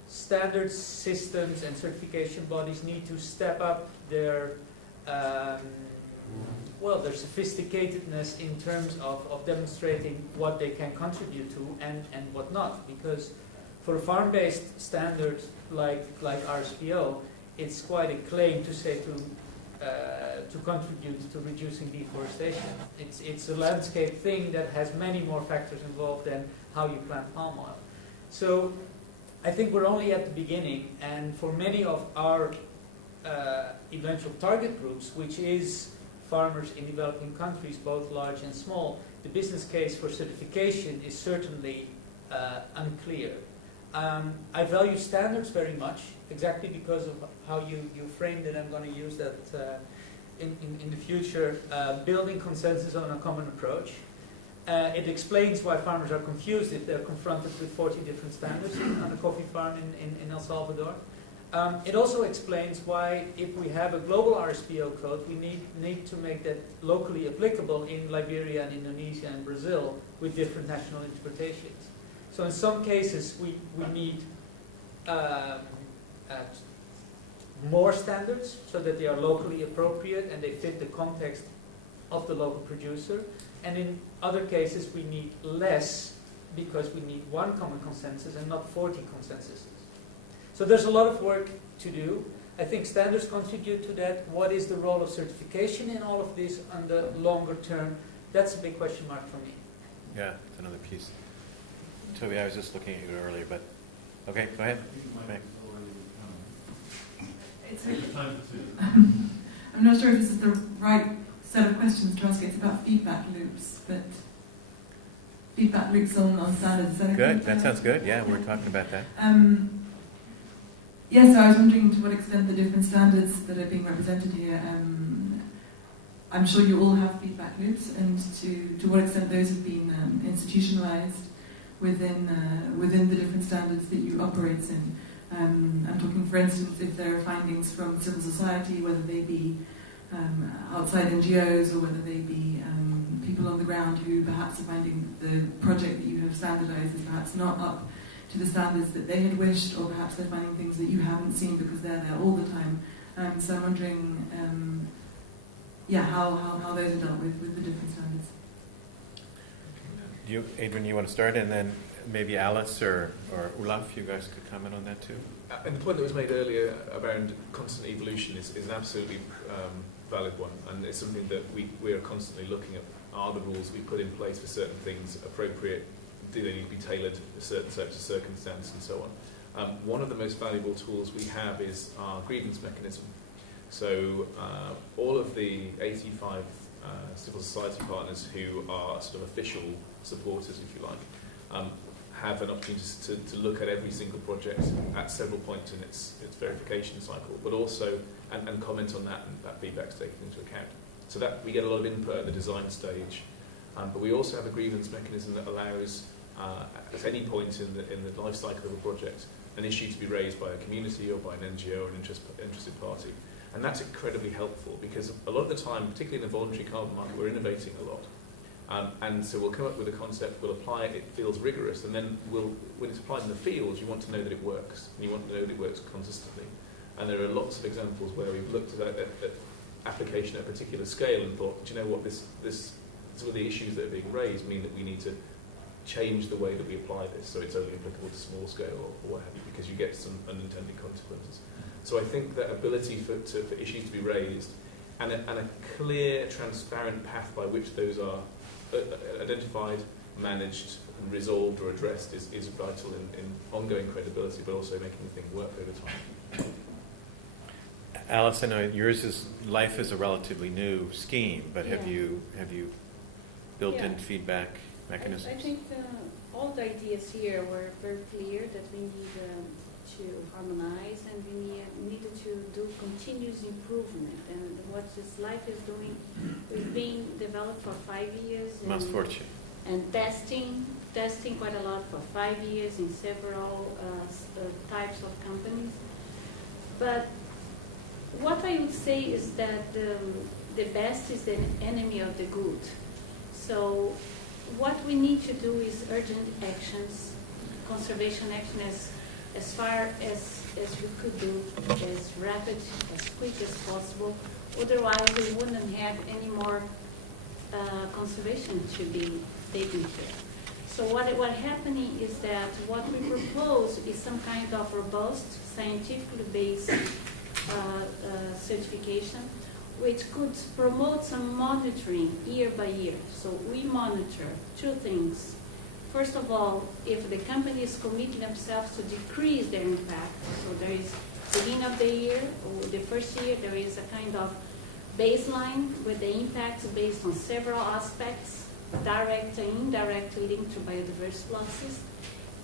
standard systems and certification bodies need to step up their their sophisticatedness in terms of demonstrating what they can contribute to and what not. Because for a farm-based standard like RSPO, it's quite a claim to say to contribute to reducing deforestation. It's a landscape thing that has many more factors involved than how you plant palm oil. So I think we're only at the beginning, and for many of our eventual target groups, which is farmers in developing countries, both large and small, the business case for certification is certainly unclear. I value standards very much, exactly because of how you framed it. I'm going to use that in the future, building consensus on a common approach. It explains why farmers are confused if they're confronted with 40 different standards on a coffee farm in El Salvador. It also explains why, if we have a global RSPO code, we need to make that locally applicable in Liberia and Indonesia and Brazil with different national interpretations. So in some cases, we need more standards so that they are locally appropriate and they fit the context of the local producer. And in other cases, we need less because we need one common consensus and not 40 consensuses. So there's a lot of work to do. I think standards contribute to that. What is the role of certification in all of this on the longer term? That's a big question mark for me. Yeah, it's another piece. Toby, I was just looking at you earlier, but okay, go ahead. I'm not sure if this is the right set of questions to ask. It's about feedback loops, but feedback loops on standards. Is that good. That sounds good. Yeah, we're talking about that. Yes, so I was wondering to what extent the different standards that are being represented here. I'm sure you all have feedback loops, and to what extent those have been institutionalized within the different standards that you operate in. I'm talking, for instance, if there are findings from civil society, whether they be outside NGOs or whether they be people on the ground who perhaps are finding the project that you have standardized is perhaps not up to the standards that they had wished, or perhaps they're finding things that you haven't seen because they're there all the time. So I'm wondering, how those are dealt with the different standards. Adrian, you want to start, and then maybe Alice or Olof, you guys could comment on that too. And the point that was made earlier around constant evolution is an absolutely valid one, and it's something that we are constantly looking at. Are the rules we put in place for certain things appropriate? Do they need to be tailored to certain sets of circumstances and so on? One of the most valuable tools we have is our grievance mechanism. So all of the 85 civil society partners who are sort of official supporters, if you like, have an opportunity to look at every single project at several points in its verification cycle, but also and comment on that, and that feedback's taken into account. So that we get a lot of input at the design stage, but we also have a grievance mechanism that allows at any point in the life cycle of a project an issue to be raised by a community or by an NGO or an interested party. And that's incredibly helpful because a lot of the time, particularly in the voluntary carbon market, we're innovating a lot. And so we'll come up with a concept, we'll apply it, it feels rigorous, and then when it's applied in the field, you want to know that it works, and you want to know that it works consistently. And there are lots of examples where we've looked at application at a particular scale and thought, do you know what, some of the issues that are being raised mean that we need to change the way that we apply this so it's only applicable to small scale or what have you, because you get some unintended consequences. So I think that ability for issues to be raised and a clear, transparent path by which those are identified, managed, resolved or addressed is vital in ongoing credibility, but also making the thing work over time. Alice, I know life is a relatively new scheme, but have you built in feedback mechanisms? I think all the ideas here were very clear that we need to harmonize and we needed to do continuous improvement. And what this life is doing, we've been developed for 5 years. Most fortunate. And testing quite a lot for 5 years in several types of companies. But what I would say is that the best is the enemy of the good. So what we need to do is urgent actions, conservation action as far as we could do, as rapid, as quick as possible. Otherwise, we wouldn't have any more conservation to be taken care. So what happening is that what we propose is some kind of robust, scientifically based certification, which could promote some monitoring year by year. So we monitor two things. First of all, if the company is committing themselves to decrease their impact, so there is beginning of the year or the first year, there is a kind of baseline with the impacts based on several aspects, direct and indirect linked to biodiversity losses,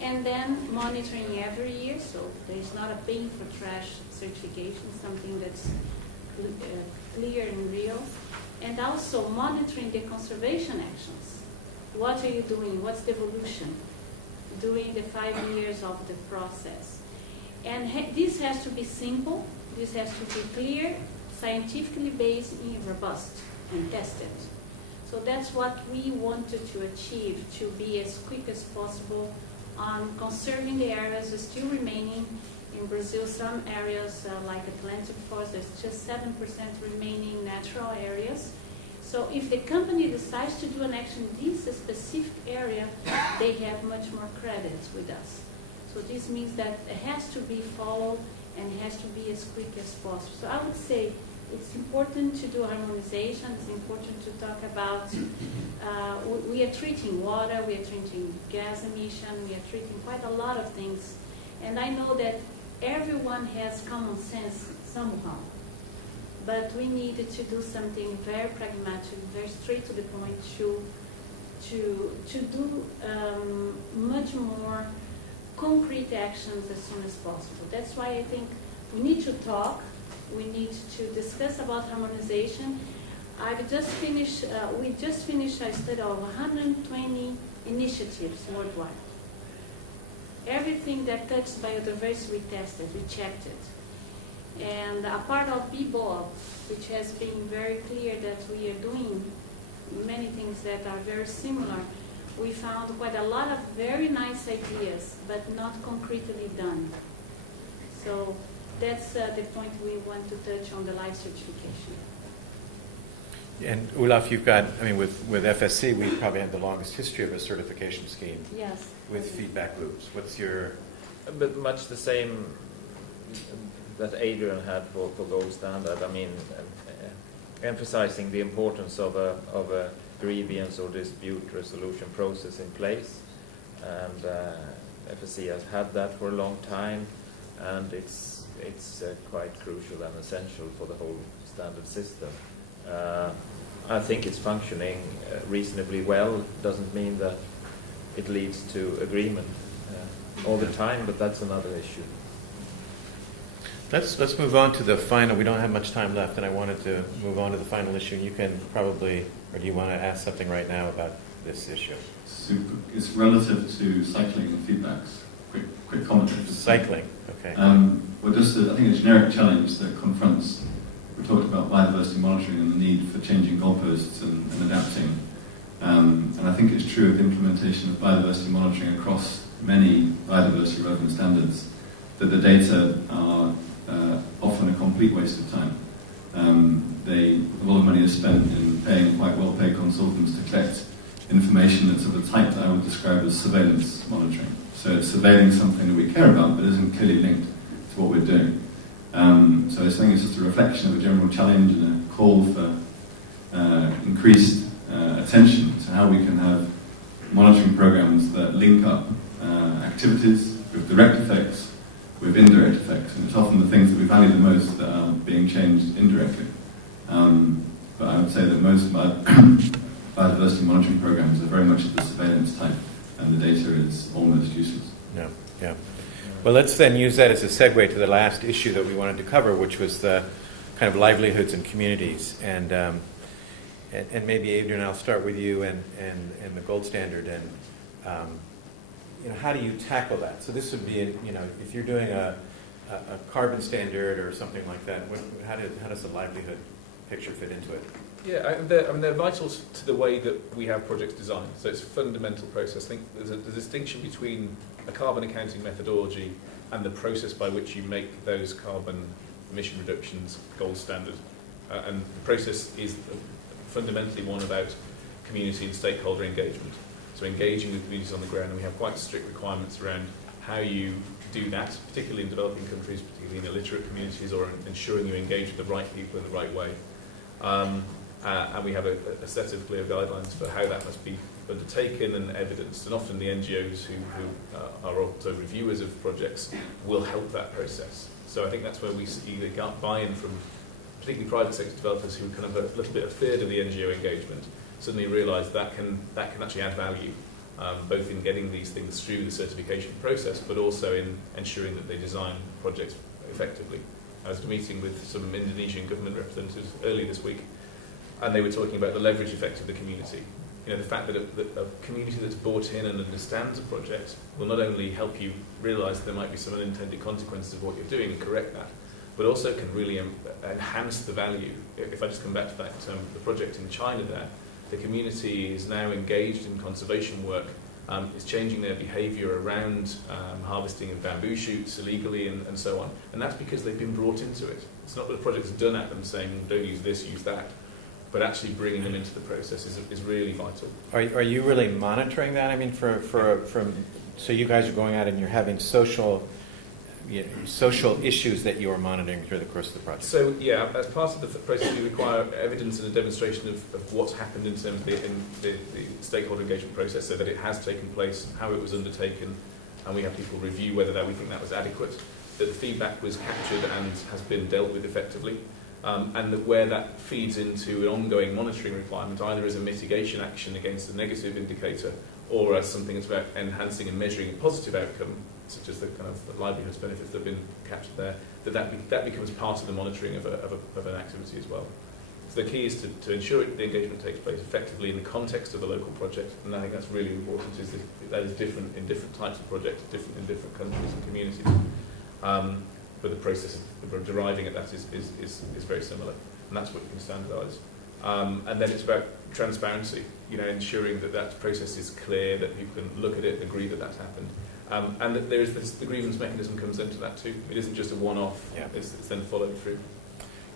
and then monitoring every year, so there is not a paying for trash certification, something that's clear and real, and also monitoring the conservation actions. What are you doing? What's the evolution during the 5 years of the process? And this has to be simple, this has to be clear, scientifically based and robust and tested. So that's what we wanted to achieve, to be as quick as possible on conserving the areas still remaining. In Brazil, some areas like Atlantic Forest, there's just 7% remaining natural areas. So if the company decides to do an action in this specific area, they have much more credits with us. So this means that it has to be followed and it has to be as quick as possible. So I would say it's important to do harmonization. It's important to talk about, we are treating water, we are treating gas emission, we are treating quite a lot of things. And I know that everyone has common sense somehow. But we needed to do something very pragmatic, very straight to the point, to do much more concrete actions as soon as possible. That's why I think we need to talk. We need to discuss about harmonization. I've just finished. We just finished a study of 120 initiatives worldwide. Everything that touched biodiversity, we tested, we checked it. And a part of BBOB, which has been very clear that we are doing many things that are very similar, we found quite a lot of very nice ideas, but not concretely done. So that's the point we want to touch on the life certification. And Olof, you've got, I mean, with FSC, we probably have the longest history of a certification scheme. Yes. With feedback loops. What's your... But much the same that Adrian had for gold standard. I mean, emphasizing the importance of a grievance or dispute resolution process in place. And FSC has had that for a long time, and it's quite crucial and essential for the whole standard system. I think it's functioning reasonably well. Doesn't mean that it leads to agreement all the time, but that's another issue. Let's move on to the final. We don't have much time left, and I wanted to move on to the final issue. You can probably, or do you want to ask something right now about this issue? It's relative to cycling and feedbacks. Quick comment. Cycling, okay. Well, just I think a generic challenge that confronts. We talked about biodiversity monitoring and the need for changing goalposts and adapting. And I think it's true of the implementation of biodiversity monitoring across many biodiversity relevant standards that the data are often a complete waste of time. A lot of money is spent in paying quite well-paid consultants to collect information that's of a type that I would describe as surveillance monitoring. So it's surveilling something that we care about but isn't clearly linked to what we're doing. So I think it's just a reflection of a general challenge and a call for increased attention to how we can have monitoring programs that link up activities with direct effects, with indirect effects, and it's often the things that we value the most that are being changed indirectly. But I would say that most biodiversity monitoring programs are very much of the surveillance type, and the data is almost useless. Yeah. Well, let's then use that as a segue to the last issue that we wanted to cover, which was the kind of livelihoods and communities. And maybe, Adrian, I'll start with you and the gold standard. And how do you tackle that? So this would be, if you're doing a a carbon standard or something like that, how does the livelihood picture fit into it? Yeah, they're vital to the way that we have projects designed. So it's a fundamental process. I think there's a distinction between a carbon accounting methodology and the process by which you make those carbon emission reductions gold standard. And the process is fundamentally one about community and stakeholder engagement. So engaging with communities on the ground, and we have quite strict requirements around how you do that, particularly in developing countries, particularly in illiterate communities, or ensuring you engage with the right people in the right way. And we have a set of clear guidelines for how that must be undertaken and evidenced. And often the NGOs who are also reviewers of projects will help that process. So I think that's where we see the buy-in from particularly private sector developers who kind of a little bit afraid of the NGO engagement, suddenly realise that can actually add value, both in getting these things through the certification process, but also in ensuring that they design projects effectively. I was at a meeting with some Indonesian government representatives earlier this week, and they were talking about the leverage effect of the community. You know, the fact that a community that's bought in and understands a project will not only help you realise there might be some unintended consequences of what you're doing and correct that, but also can really enhance the value. If I just come back to that, the project in China there, the community is now engaged in conservation work, is changing their behaviour around harvesting of bamboo shoots illegally and so on. And that's because they've been brought into it. It's not that the project's done at them saying, don't use this, use that, but actually bringing them into the process is really vital. Are you really monitoring that? I mean, so you guys are going out and you're having social issues that you are monitoring through the course of the project. So yeah, as part of the process, we require evidence and a demonstration of what's happened in terms of the stakeholder engagement process, so that it has taken place, how it was undertaken, and we have people review whether we think that was adequate, that the feedback was captured and has been dealt with effectively. And that where that feeds into an ongoing monitoring requirement, either as a mitigation action against a negative indicator or as something that's about enhancing and measuring a positive outcome, such as the kind of livelihoods benefits that have been captured there, that becomes part of the monitoring of an activity as well. So the key is to ensure the engagement takes place effectively in the context of the local project, and I think that's really important, is that is different in different types of projects, different in different countries and communities. But the process of deriving at that is very similar, and that's what you can standardise. And then it's about transparency, ensuring that process is clear, that people can look at it and agree that that's happened. And that there is the grievance mechanism comes into that too. It isn't just a one-off, it's then followed through.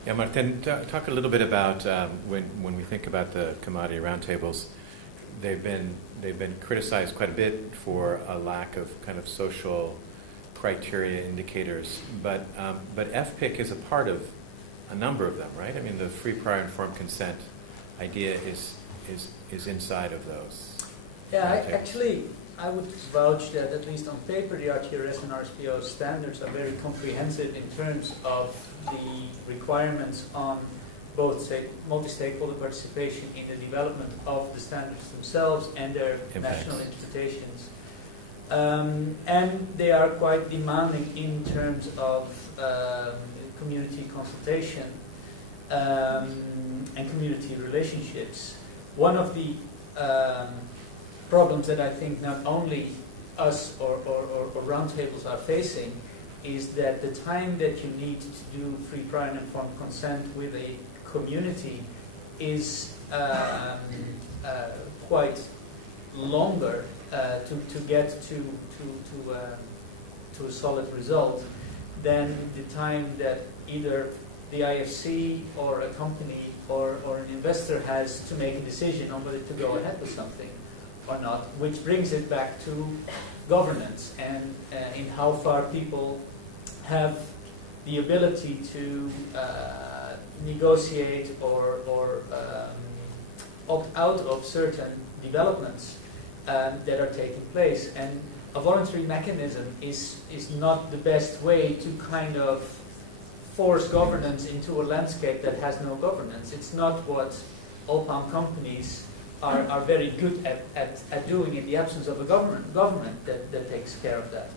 Yeah, Martin, talk a little bit about when we think about the commodity roundtables, they've been criticized quite a bit for a lack of kind of social criteria indicators, but FPIC is a part of a number of them, right? I mean, the free prior informed consent idea is inside of those. Yeah, actually, I would vouch that at least on paper, the RTRS and RSPO standards are very comprehensive in terms of the requirements on both multi-stakeholder participation in the development of the standards themselves and their national interpretations. And they are quite demanding in terms of community consultation and community relationships. One of the problems that I think not only us or roundtables are facing is that the time that you need to do free, prior, and informed consent with a community is quite longer to get to a solid result than the time that either the IFC or a company or an investor has to make a decision on whether to go ahead with something or not, which brings it back to governance and in how far people have the ability to negotiate or opt out of certain developments that are taking place. And a voluntary mechanism is not the best way to kind of force governance into a landscape that has no governance. It's not what all palm companies are very good at doing in the absence of a government that takes care of that.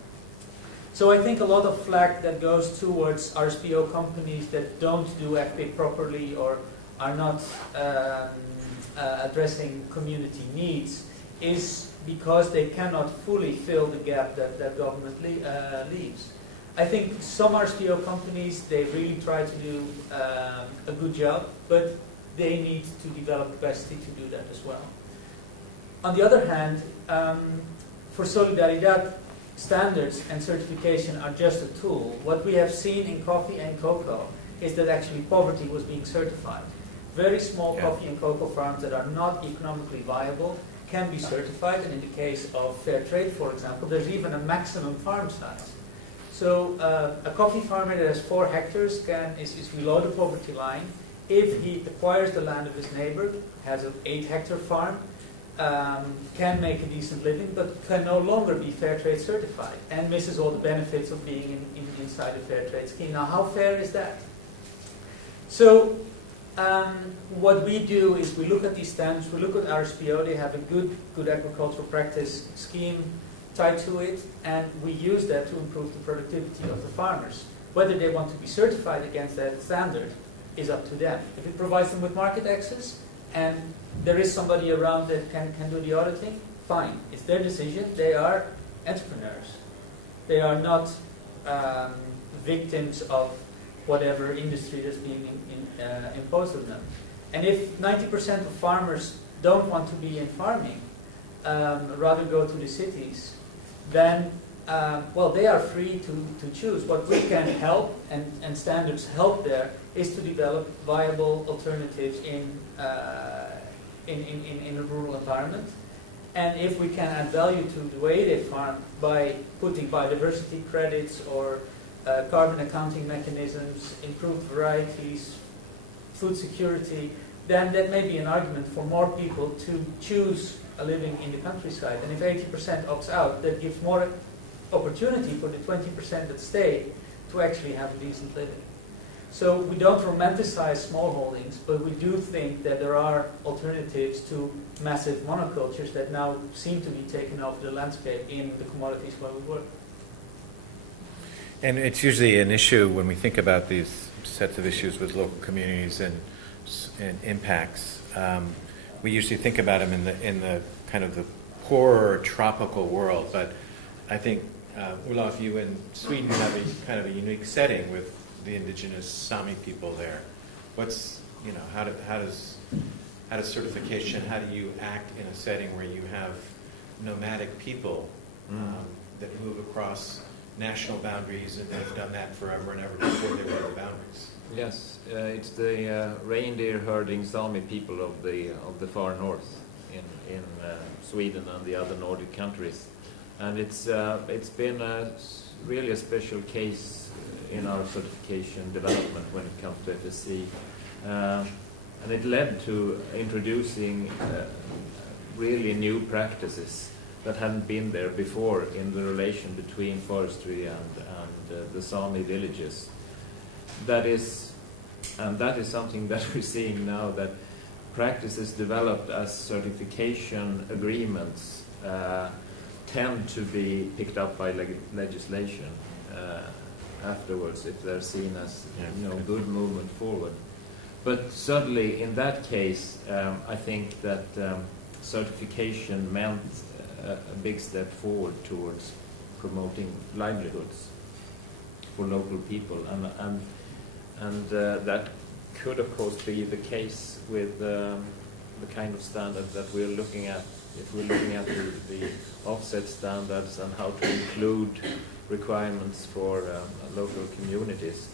So I think a lot of flack that goes towards RSPO companies that don't do FPIC properly or are not addressing community needs is because they cannot fully fill the gap that government leaves. I think some RSPO companies, they really try to do a good job, but they need to develop capacity to do that as well. On the other hand, for Solidaridad, standards and certification are just a tool. What we have seen in coffee and cocoa is that actually poverty was being certified. Very small coffee and cocoa farms that are not economically viable can be certified, and in the case of fair trade, for example, there's even a maximum farm size. So a coffee farmer that has 4 hectares is below the poverty line. If he acquires the land of his neighbor, has an 8-hectare farm, can make a decent living, but can no longer be fair trade certified and misses all the benefits of being inside a fair trade scheme. Now, how fair is that? So what we do is we look at these standards, we look at RSPO, they have a good agricultural practice scheme tied to it, and we use that to improve the productivity of the farmers. Whether they want to be certified against that standard is up to them. If it provides them with market access and there is somebody around that can do the auditing, fine. It's their decision. They are entrepreneurs. They are not victims of whatever industry that's being imposed on them. And if 90% of farmers don't want to be in farming, rather go to the cities, then well, they are free to choose. What we can help, and standards help there, is to develop viable alternatives in a rural environment. And if we can add value to the way they farm by putting biodiversity credits or carbon accounting mechanisms, improved varieties, food security, then that may be an argument for more people to choose a living in the countryside. And if 80% opts out, that gives more opportunity for the 20% that stay to actually have a decent living. So we don't romanticize small holdings, but we do think that there are alternatives to massive monocultures that now seem to be taking over the landscape in the commodities where we work. And it's usually an issue when we think about these sets of issues with local communities and impacts. We usually think about them in the kind of the poorer tropical world, but I think Olof, you in Sweden have a kind of a unique setting with the indigenous Sami people there. What's, you know, how does certification, how do you act in a setting where you have nomadic people that move across national boundaries, and they've done that forever and ever before there were boundaries? Yes, it's the reindeer herding Sami people of the far north in Sweden and the other Nordic countries, and it's been really a special case in our certification development when it comes to FSC, and it led to introducing really new practices that hadn't been there before in the relation between forestry and the Sami villages. That is something that we're seeing now, that practices developed as certification agreements tend to be picked up by legislation afterwards if they're seen as good movement forward. But certainly in that case, I think that certification meant a big step forward towards promoting livelihoods for local people, and that could of course be the case with the kind of standard that we're looking at. If we're looking at the offset standards and how to include requirements for local communities,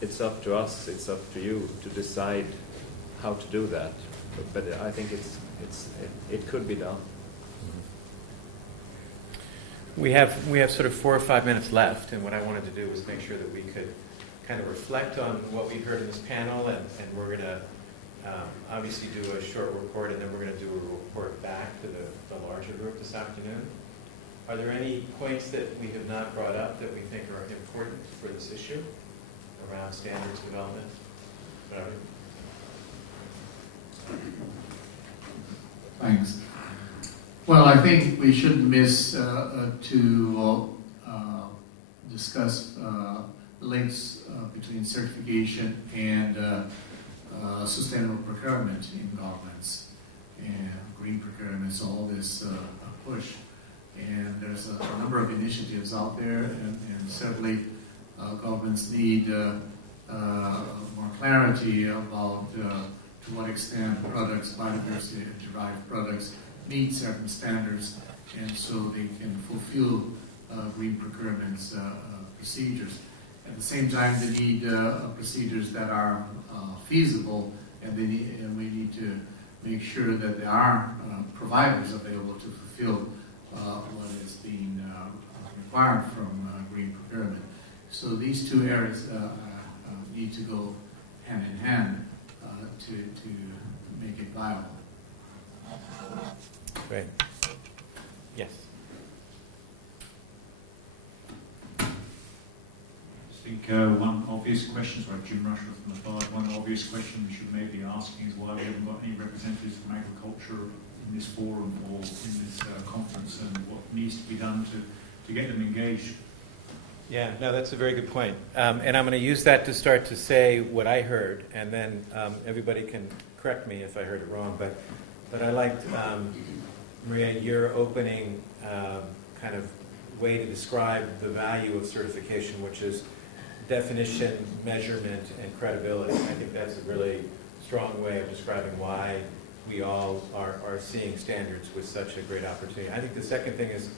it's up to us, it's up to you to decide how to do that. But I think it could be done. We have sort of 4 or 5 minutes left, and what I wanted to do was make sure that we could kind of reflect on what we heard in this panel, and we're going to obviously do a short report, and then we're going to do a report back to the larger group this afternoon. Are there any points that we have not brought up that we think are important for this issue around standards development? Thanks. Well, I think we shouldn't miss to discuss links between certification and sustainable procurement in governments and green procurement. So all this push, and there's a number of initiatives out there, and certainly governments need more clarity about to what extent products, biodiversity-derived products, meet certain standards, and so they can fulfill green procurement's procedures. At the same time, they need procedures that are feasible, and we need to make sure that there are providers available to fulfill what is being required from green procurement. So these two areas need to go hand in hand to make it viable. Great. Yes. I think one obvious question, sorry, Jim Rushworth from the Bard, one obvious question we should maybe be asking is why we haven't got any representatives from agriculture in this forum or in this conference, and what needs to be done to get them engaged. Yeah, no, that's a very good point. And I'm going to use that to start to say what I heard, and then everybody can correct me if I heard it wrong. But I liked, Maria, your opening kind of way to describe the value of certification, which is definition, measurement, and credibility. I think that's a really strong way of describing why we all are seeing standards with such a great opportunity. I think the second thing is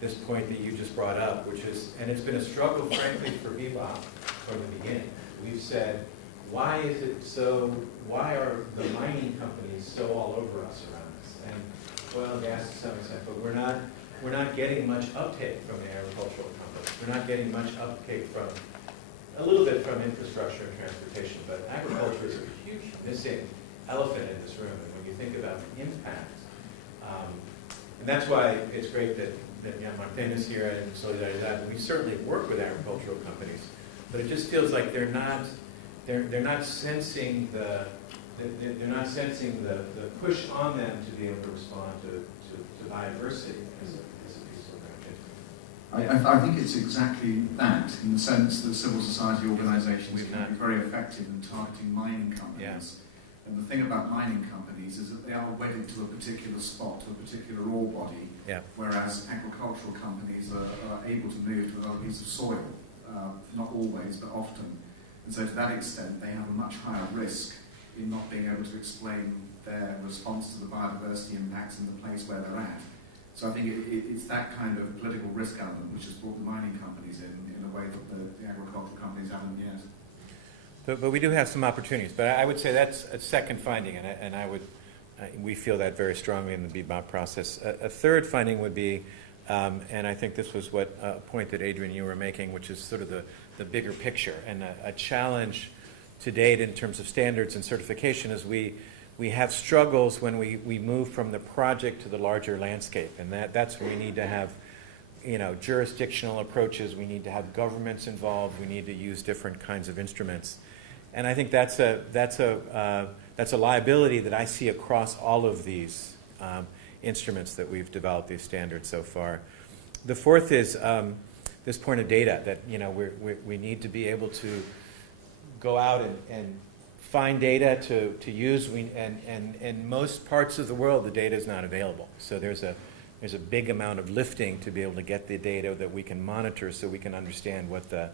this point that you just brought up, which is, and it's been a struggle, frankly, for Bebop from the beginning. We've said, why are the mining companies so all over us around us? And oil and gas to some extent, but we're not getting much uptake from the agricultural companies. We're not getting much uptake from, a little bit from infrastructure and transportation, but agriculture is a huge missing elephant in this room. And when you think about the impact, and that's why it's great that Jan-Maarten is here and Solidaridad. We certainly work with agricultural companies, but it just feels like they're not sensing the push on them to be able to respond to biodiversity as a piece of their I think it's exactly that, in the sense that civil society organisations can be very effective in targeting mining companies. Yeah. And the thing about mining companies is that they are wedded to a particular spot, to a particular ore body, whereas agricultural companies are able to move to another piece of soil, not always, but often. And so to that extent, they have a much higher risk in not being able to explain their response to the biodiversity impacts in the place where they're at. So I think it's that kind of political risk element which has brought the mining companies in a way that the agricultural companies haven't yet. But we do have some opportunities. But I would say that's a second finding, and we feel that very strongly in the BBOP process. A third finding would be, and I think this was what a point that Adrian you were making, which is sort of the bigger picture, and a challenge to date in terms of standards and certification is we have struggles when we move from the project to the larger landscape, and that's where we need to have jurisdictional approaches. We need to have governments involved. We need to use different kinds of instruments. And I think that's a liability that I see across all of these instruments that we've developed, these standards so far. The fourth is this point of data, that we need to be able to go out and find data to use. And in most parts of the world, the data is not available. So there's a big amount of lifting to be able to get the data that we can monitor, so we can understand what the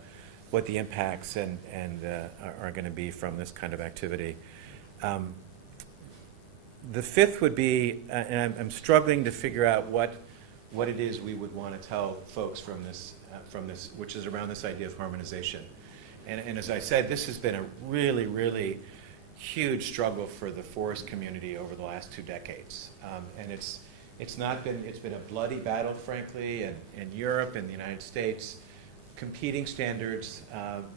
impacts are going to be from this kind of activity. The fifth would be, and I'm struggling to figure out what it is we would want to tell folks from this, which is around this idea of harmonization. And as I said, this has been a really, really huge struggle for the forest community over the last 2 decades, and it's been a bloody battle, frankly, in Europe and the United States. Competing standards,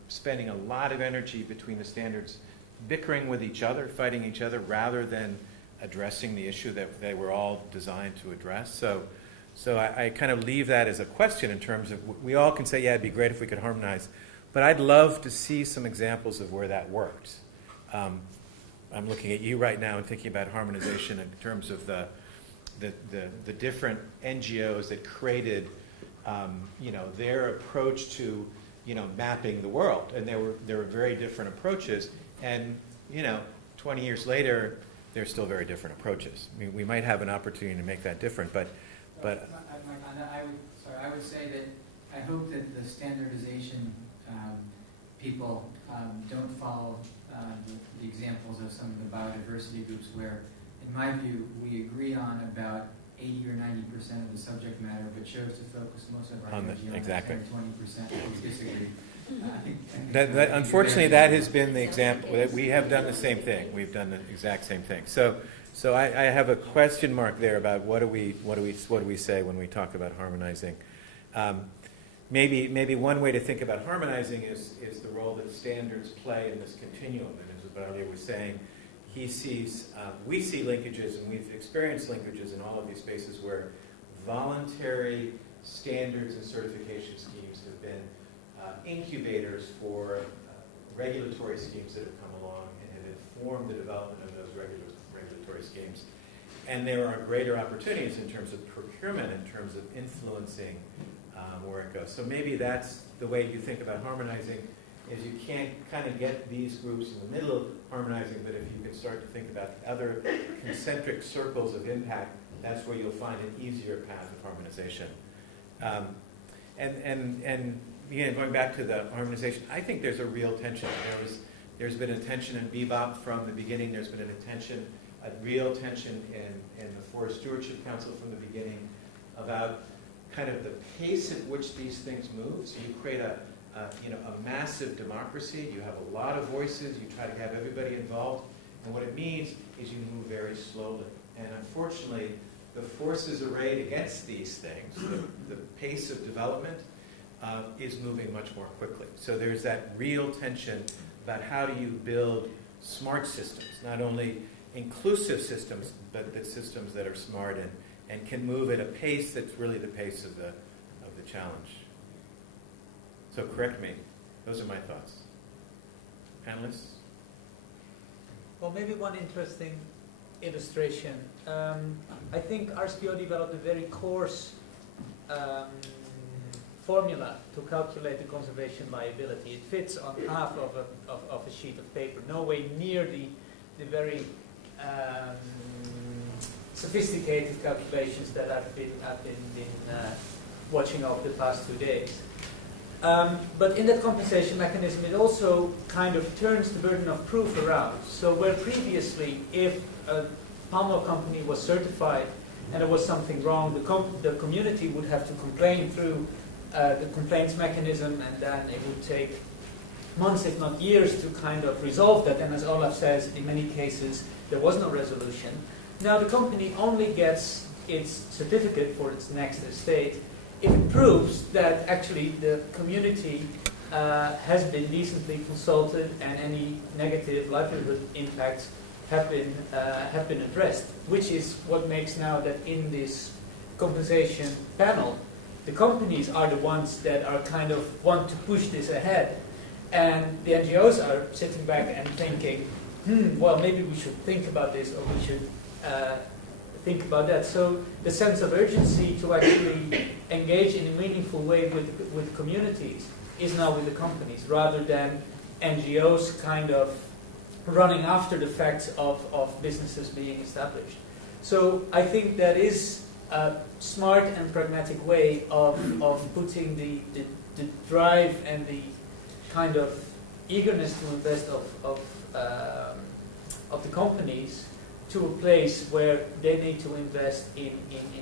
spending a lot of energy between the standards, bickering with each other, fighting each other, rather than addressing the issue that they were all designed to address. So I kind of leave that as a question in terms of, we all can say, yeah, it'd be great if we could harmonize, but I'd love to see some examples of where that worked. I'm looking at you right now and thinking about harmonization in terms of the different NGOs that created their approach to mapping the world, and there were very different approaches, and 20 years later they're still very different approaches. We might have an opportunity to make that different, but I would say that I hope that the standardization people don't follow the examples of some of the biodiversity groups where, in my view, we agree on about 80 or 90% of the subject matter, but chose to focus most of our energy on exactly. 10 or 20% we disagree. Unfortunately, that has been the example. That we have done the same thing. We've done the exact same thing. So I have a question mark there about what do we say when we talk about harmonizing. Maybe one way to think about harmonizing is the role that standards play in this continuum. And as Valeria was saying, we see linkages, and we've experienced linkages in all of these spaces where voluntary standards and certification schemes have been incubators for regulatory schemes that have come along and have informed the development of those regulatory schemes. And there are greater opportunities in terms of procurement, in terms of influencing where it goes. So maybe that's the way you think about harmonizing, is you can't kind of get these groups in the middle of harmonizing, but if you can start to think about other concentric circles of impact, that's where you'll find an easier path of harmonization. And again, going back to the harmonization, I think there's a real tension. There's been a tension in bebop from the beginning. There's been a real tension in the Forest Stewardship Council from the beginning about kind of the pace at which these things move. So you create a massive democracy. You have a lot of voices. You try to have everybody involved. And what it means is you move very slowly. And unfortunately, the forces arrayed against these things, the pace of development, is moving much more quickly. So there's that real tension about how do you build smart systems, not only inclusive systems, but the systems that are smart and can move at a pace that's really the pace of the challenge. So correct me. Those are my thoughts. Panelists? Well, maybe one interesting illustration. I think RSPO developed a very coarse formula to calculate the conservation liability. It fits on half of a sheet of paper, no way near the very sophisticated calculations that I've been watching over the past 2 days. But in that compensation mechanism, it also kind of turns the burden of proof around. So where previously, if a palm oil company was certified and there was something wrong, the community would have to complain through the complaints mechanism, and then it would take months, if not years, to kind of resolve that. And as Olaf says, in many cases, there was no resolution. Now the company only gets its certificate for its next estate if it proves that actually the community has been decently consulted and any negative livelihood impacts have been addressed, which is what makes now that in this compensation panel, the companies are the ones that are kind of want to push this ahead, and the NGOs are sitting back and thinking, well, maybe we should think about this, or we should think about that. So the sense of urgency to actually engage in a meaningful way with communities is now with the companies, rather than NGOs kind of running after the facts of businesses being established. So I think that is a smart and pragmatic way of putting the drive and the kind of eagerness to invest of the companies to a place where they need to invest in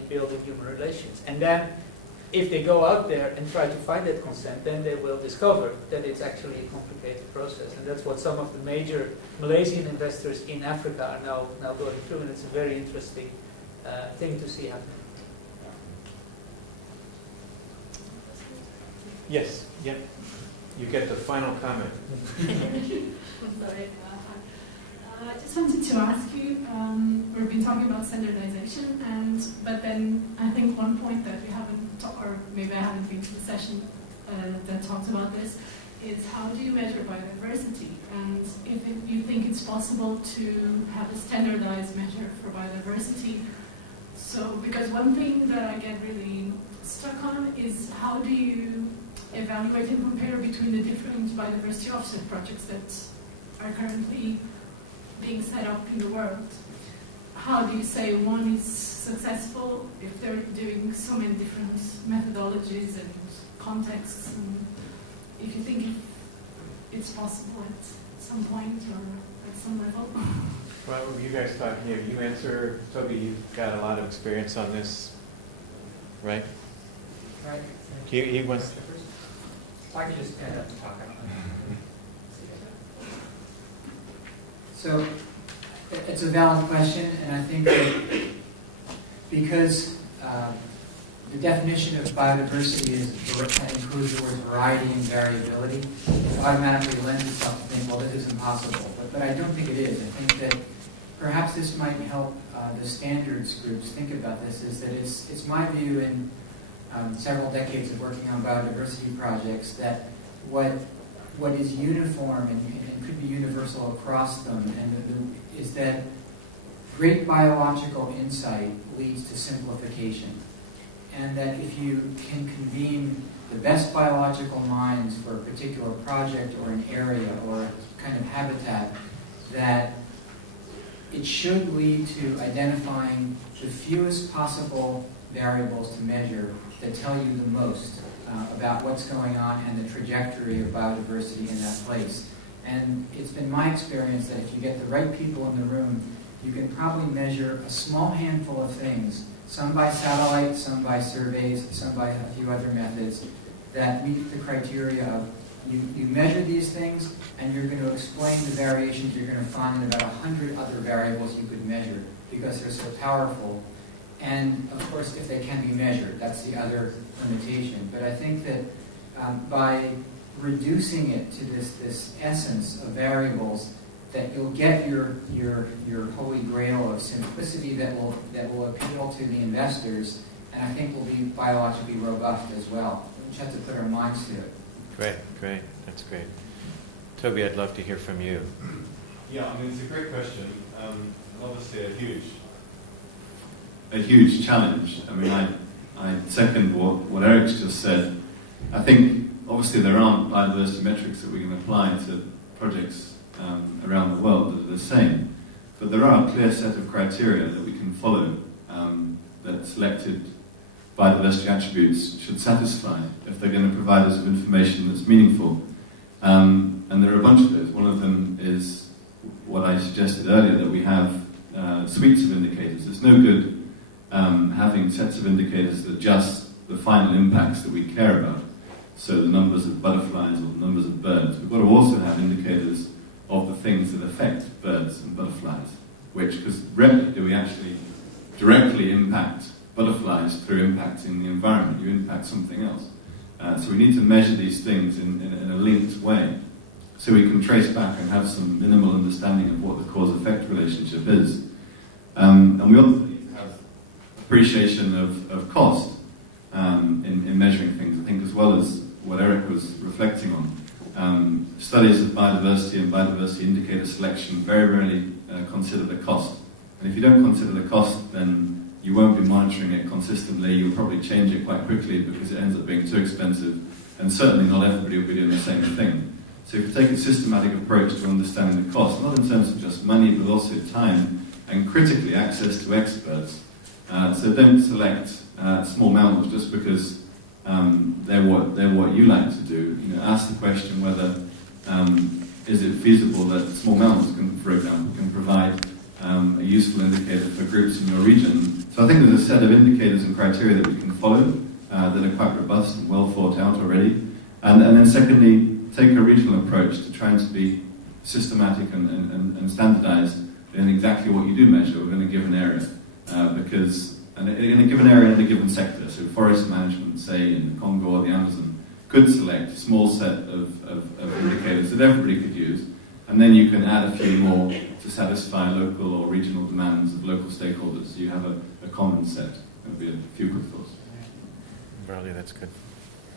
building human relations. And then if they go out there and try to find that consent, then they will discover that it's actually a complicated process. And that's what some of the major Malaysian investors in Africa are now going through, and it's a very interesting thing to see happen. Yes, yeah. You get the final comment. I'm sorry. I just wanted to ask you, we've been talking about standardization, but then I think one point that we haven't talked, or maybe I haven't been to the session that talks about this, is how do you measure biodiversity? And if you think it's possible to have a standardized measure for biodiversity. So, because one thing that I get really stuck on is how do you evaluate and compare between the different biodiversity offset projects that are currently being set up in the world. How do you say one is successful if they're doing so many different methodologies and contexts? And if you think it's possible at some point or at some level. Well, you guys talk here. You answer, Toby. You've got a lot of experience on this, right? Right. He wants. I can just talk. So it's a valid question, and I think that because the definition of biodiversity includes the words variety and variability, it automatically lends itself to think, well, this is impossible. But I don't think it is. I think that perhaps this might help the standards groups think about this, is that it's my view in several decades of working on biodiversity projects that what is uniform and could be universal across them is that great biological insight leads to simplification. And that if you can convene the best biological minds for a particular project or an area or a kind of habitat, that it should lead to identifying the fewest possible variables to measure that tell you the most about what's going on and the trajectory of biodiversity in that place. And it's been my experience that if you get the right people in the room, you can probably measure a small handful of things, some by satellite, some by surveys, some by a few other methods, that meet the criteria of you measure these things and you're going to explain the variations you're going to find in about 100 other variables you could measure because they're so powerful. And of course, if they can be measured, that's the other limitation. But I think that by reducing it to this essence of variables, that you'll get your holy grail of simplicity that will appeal to the investors, and I think will be biologically robust as well. We just have to put our minds to it. Great, that's great. Toby, I'd love to hear from you. Yeah, I mean, it's a great question, and obviously a huge challenge. I mean, I second what Eric's just said. I think, obviously, there aren't biodiversity metrics that we can apply to projects around the world that are the same, but there are a clear set of criteria that we can follow that selected biodiversity attributes should satisfy if they're going to provide us with information that's meaningful. And there are a bunch of those. One of them is what I suggested earlier, that we have suites of indicators. It's no good having sets of indicators that just the final impacts that we care about. So the numbers of butterflies or the numbers of birds. We've got to also have indicators of the things that affect birds and butterflies, because rarely do we actually directly impact butterflies through impacting the environment. You impact something else. So we need to measure these things in a linked way, so we can trace back and have some minimal understanding of what the cause-effect relationship is. And we also need to have appreciation of cost in measuring things, I think, as well as what Eric was reflecting on. Studies of biodiversity and biodiversity indicator selection very rarely consider the cost. And if you don't consider the cost, then you won't be monitoring it consistently. You'll probably change it quite quickly because it ends up being too expensive, and certainly not everybody will be doing the same thing. So if you take a systematic approach to understanding the cost, not in terms of just money, but also time, and critically access to experts. So don't select small mammals just because they're what you like to do. Ask the question whether is it feasible that small mammals, for example, can provide a useful indicator for groups in your region. So I think there's a set of indicators and criteria that we can follow that are quite robust and well thought out already. And then secondly, take a regional approach to trying to be systematic and standardized in exactly what you do measure within a given area. Because in a given area, in a given sector, so forest management, say in Congo or the Amazon, could select a small set of indicators that everybody could use, and then you can add a few more to satisfy local or regional demands of local stakeholders. So you have a common set. That would be a few quick thoughts. Bradley, that's good.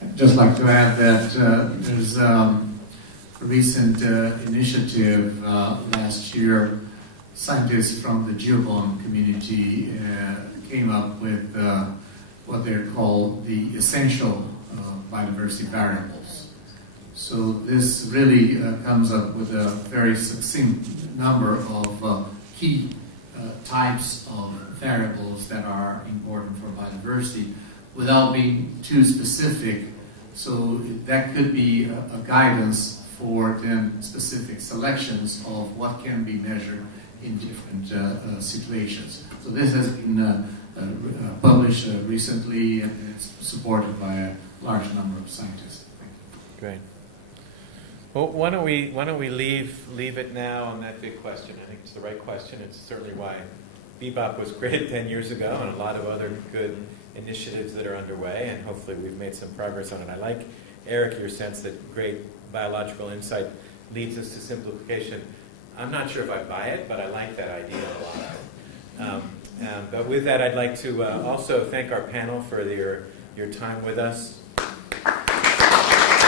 I'd just like to add that there's a recent initiative last year. Scientists from the Geobon community came up with what they're called the essential biodiversity variables. So this really comes up with a very succinct number of key types of variables that are important for biodiversity, without being too specific so that could be a guidance for then specific selections of what can be measured in different situations. So this has been published recently, and it's supported by a large number of scientists. Great. Well, why don't we leave it now on that big question? I think it's the right question. It's certainly why Bebop was created 10 years ago, and a lot of other good initiatives that are underway, and hopefully we've made some progress on it. I like, Eric, your sense that great biological insight leads us to simplification. I'm not sure if I buy it, but I like that idea a lot. But with that, I'd like to also thank our panel for your time with us.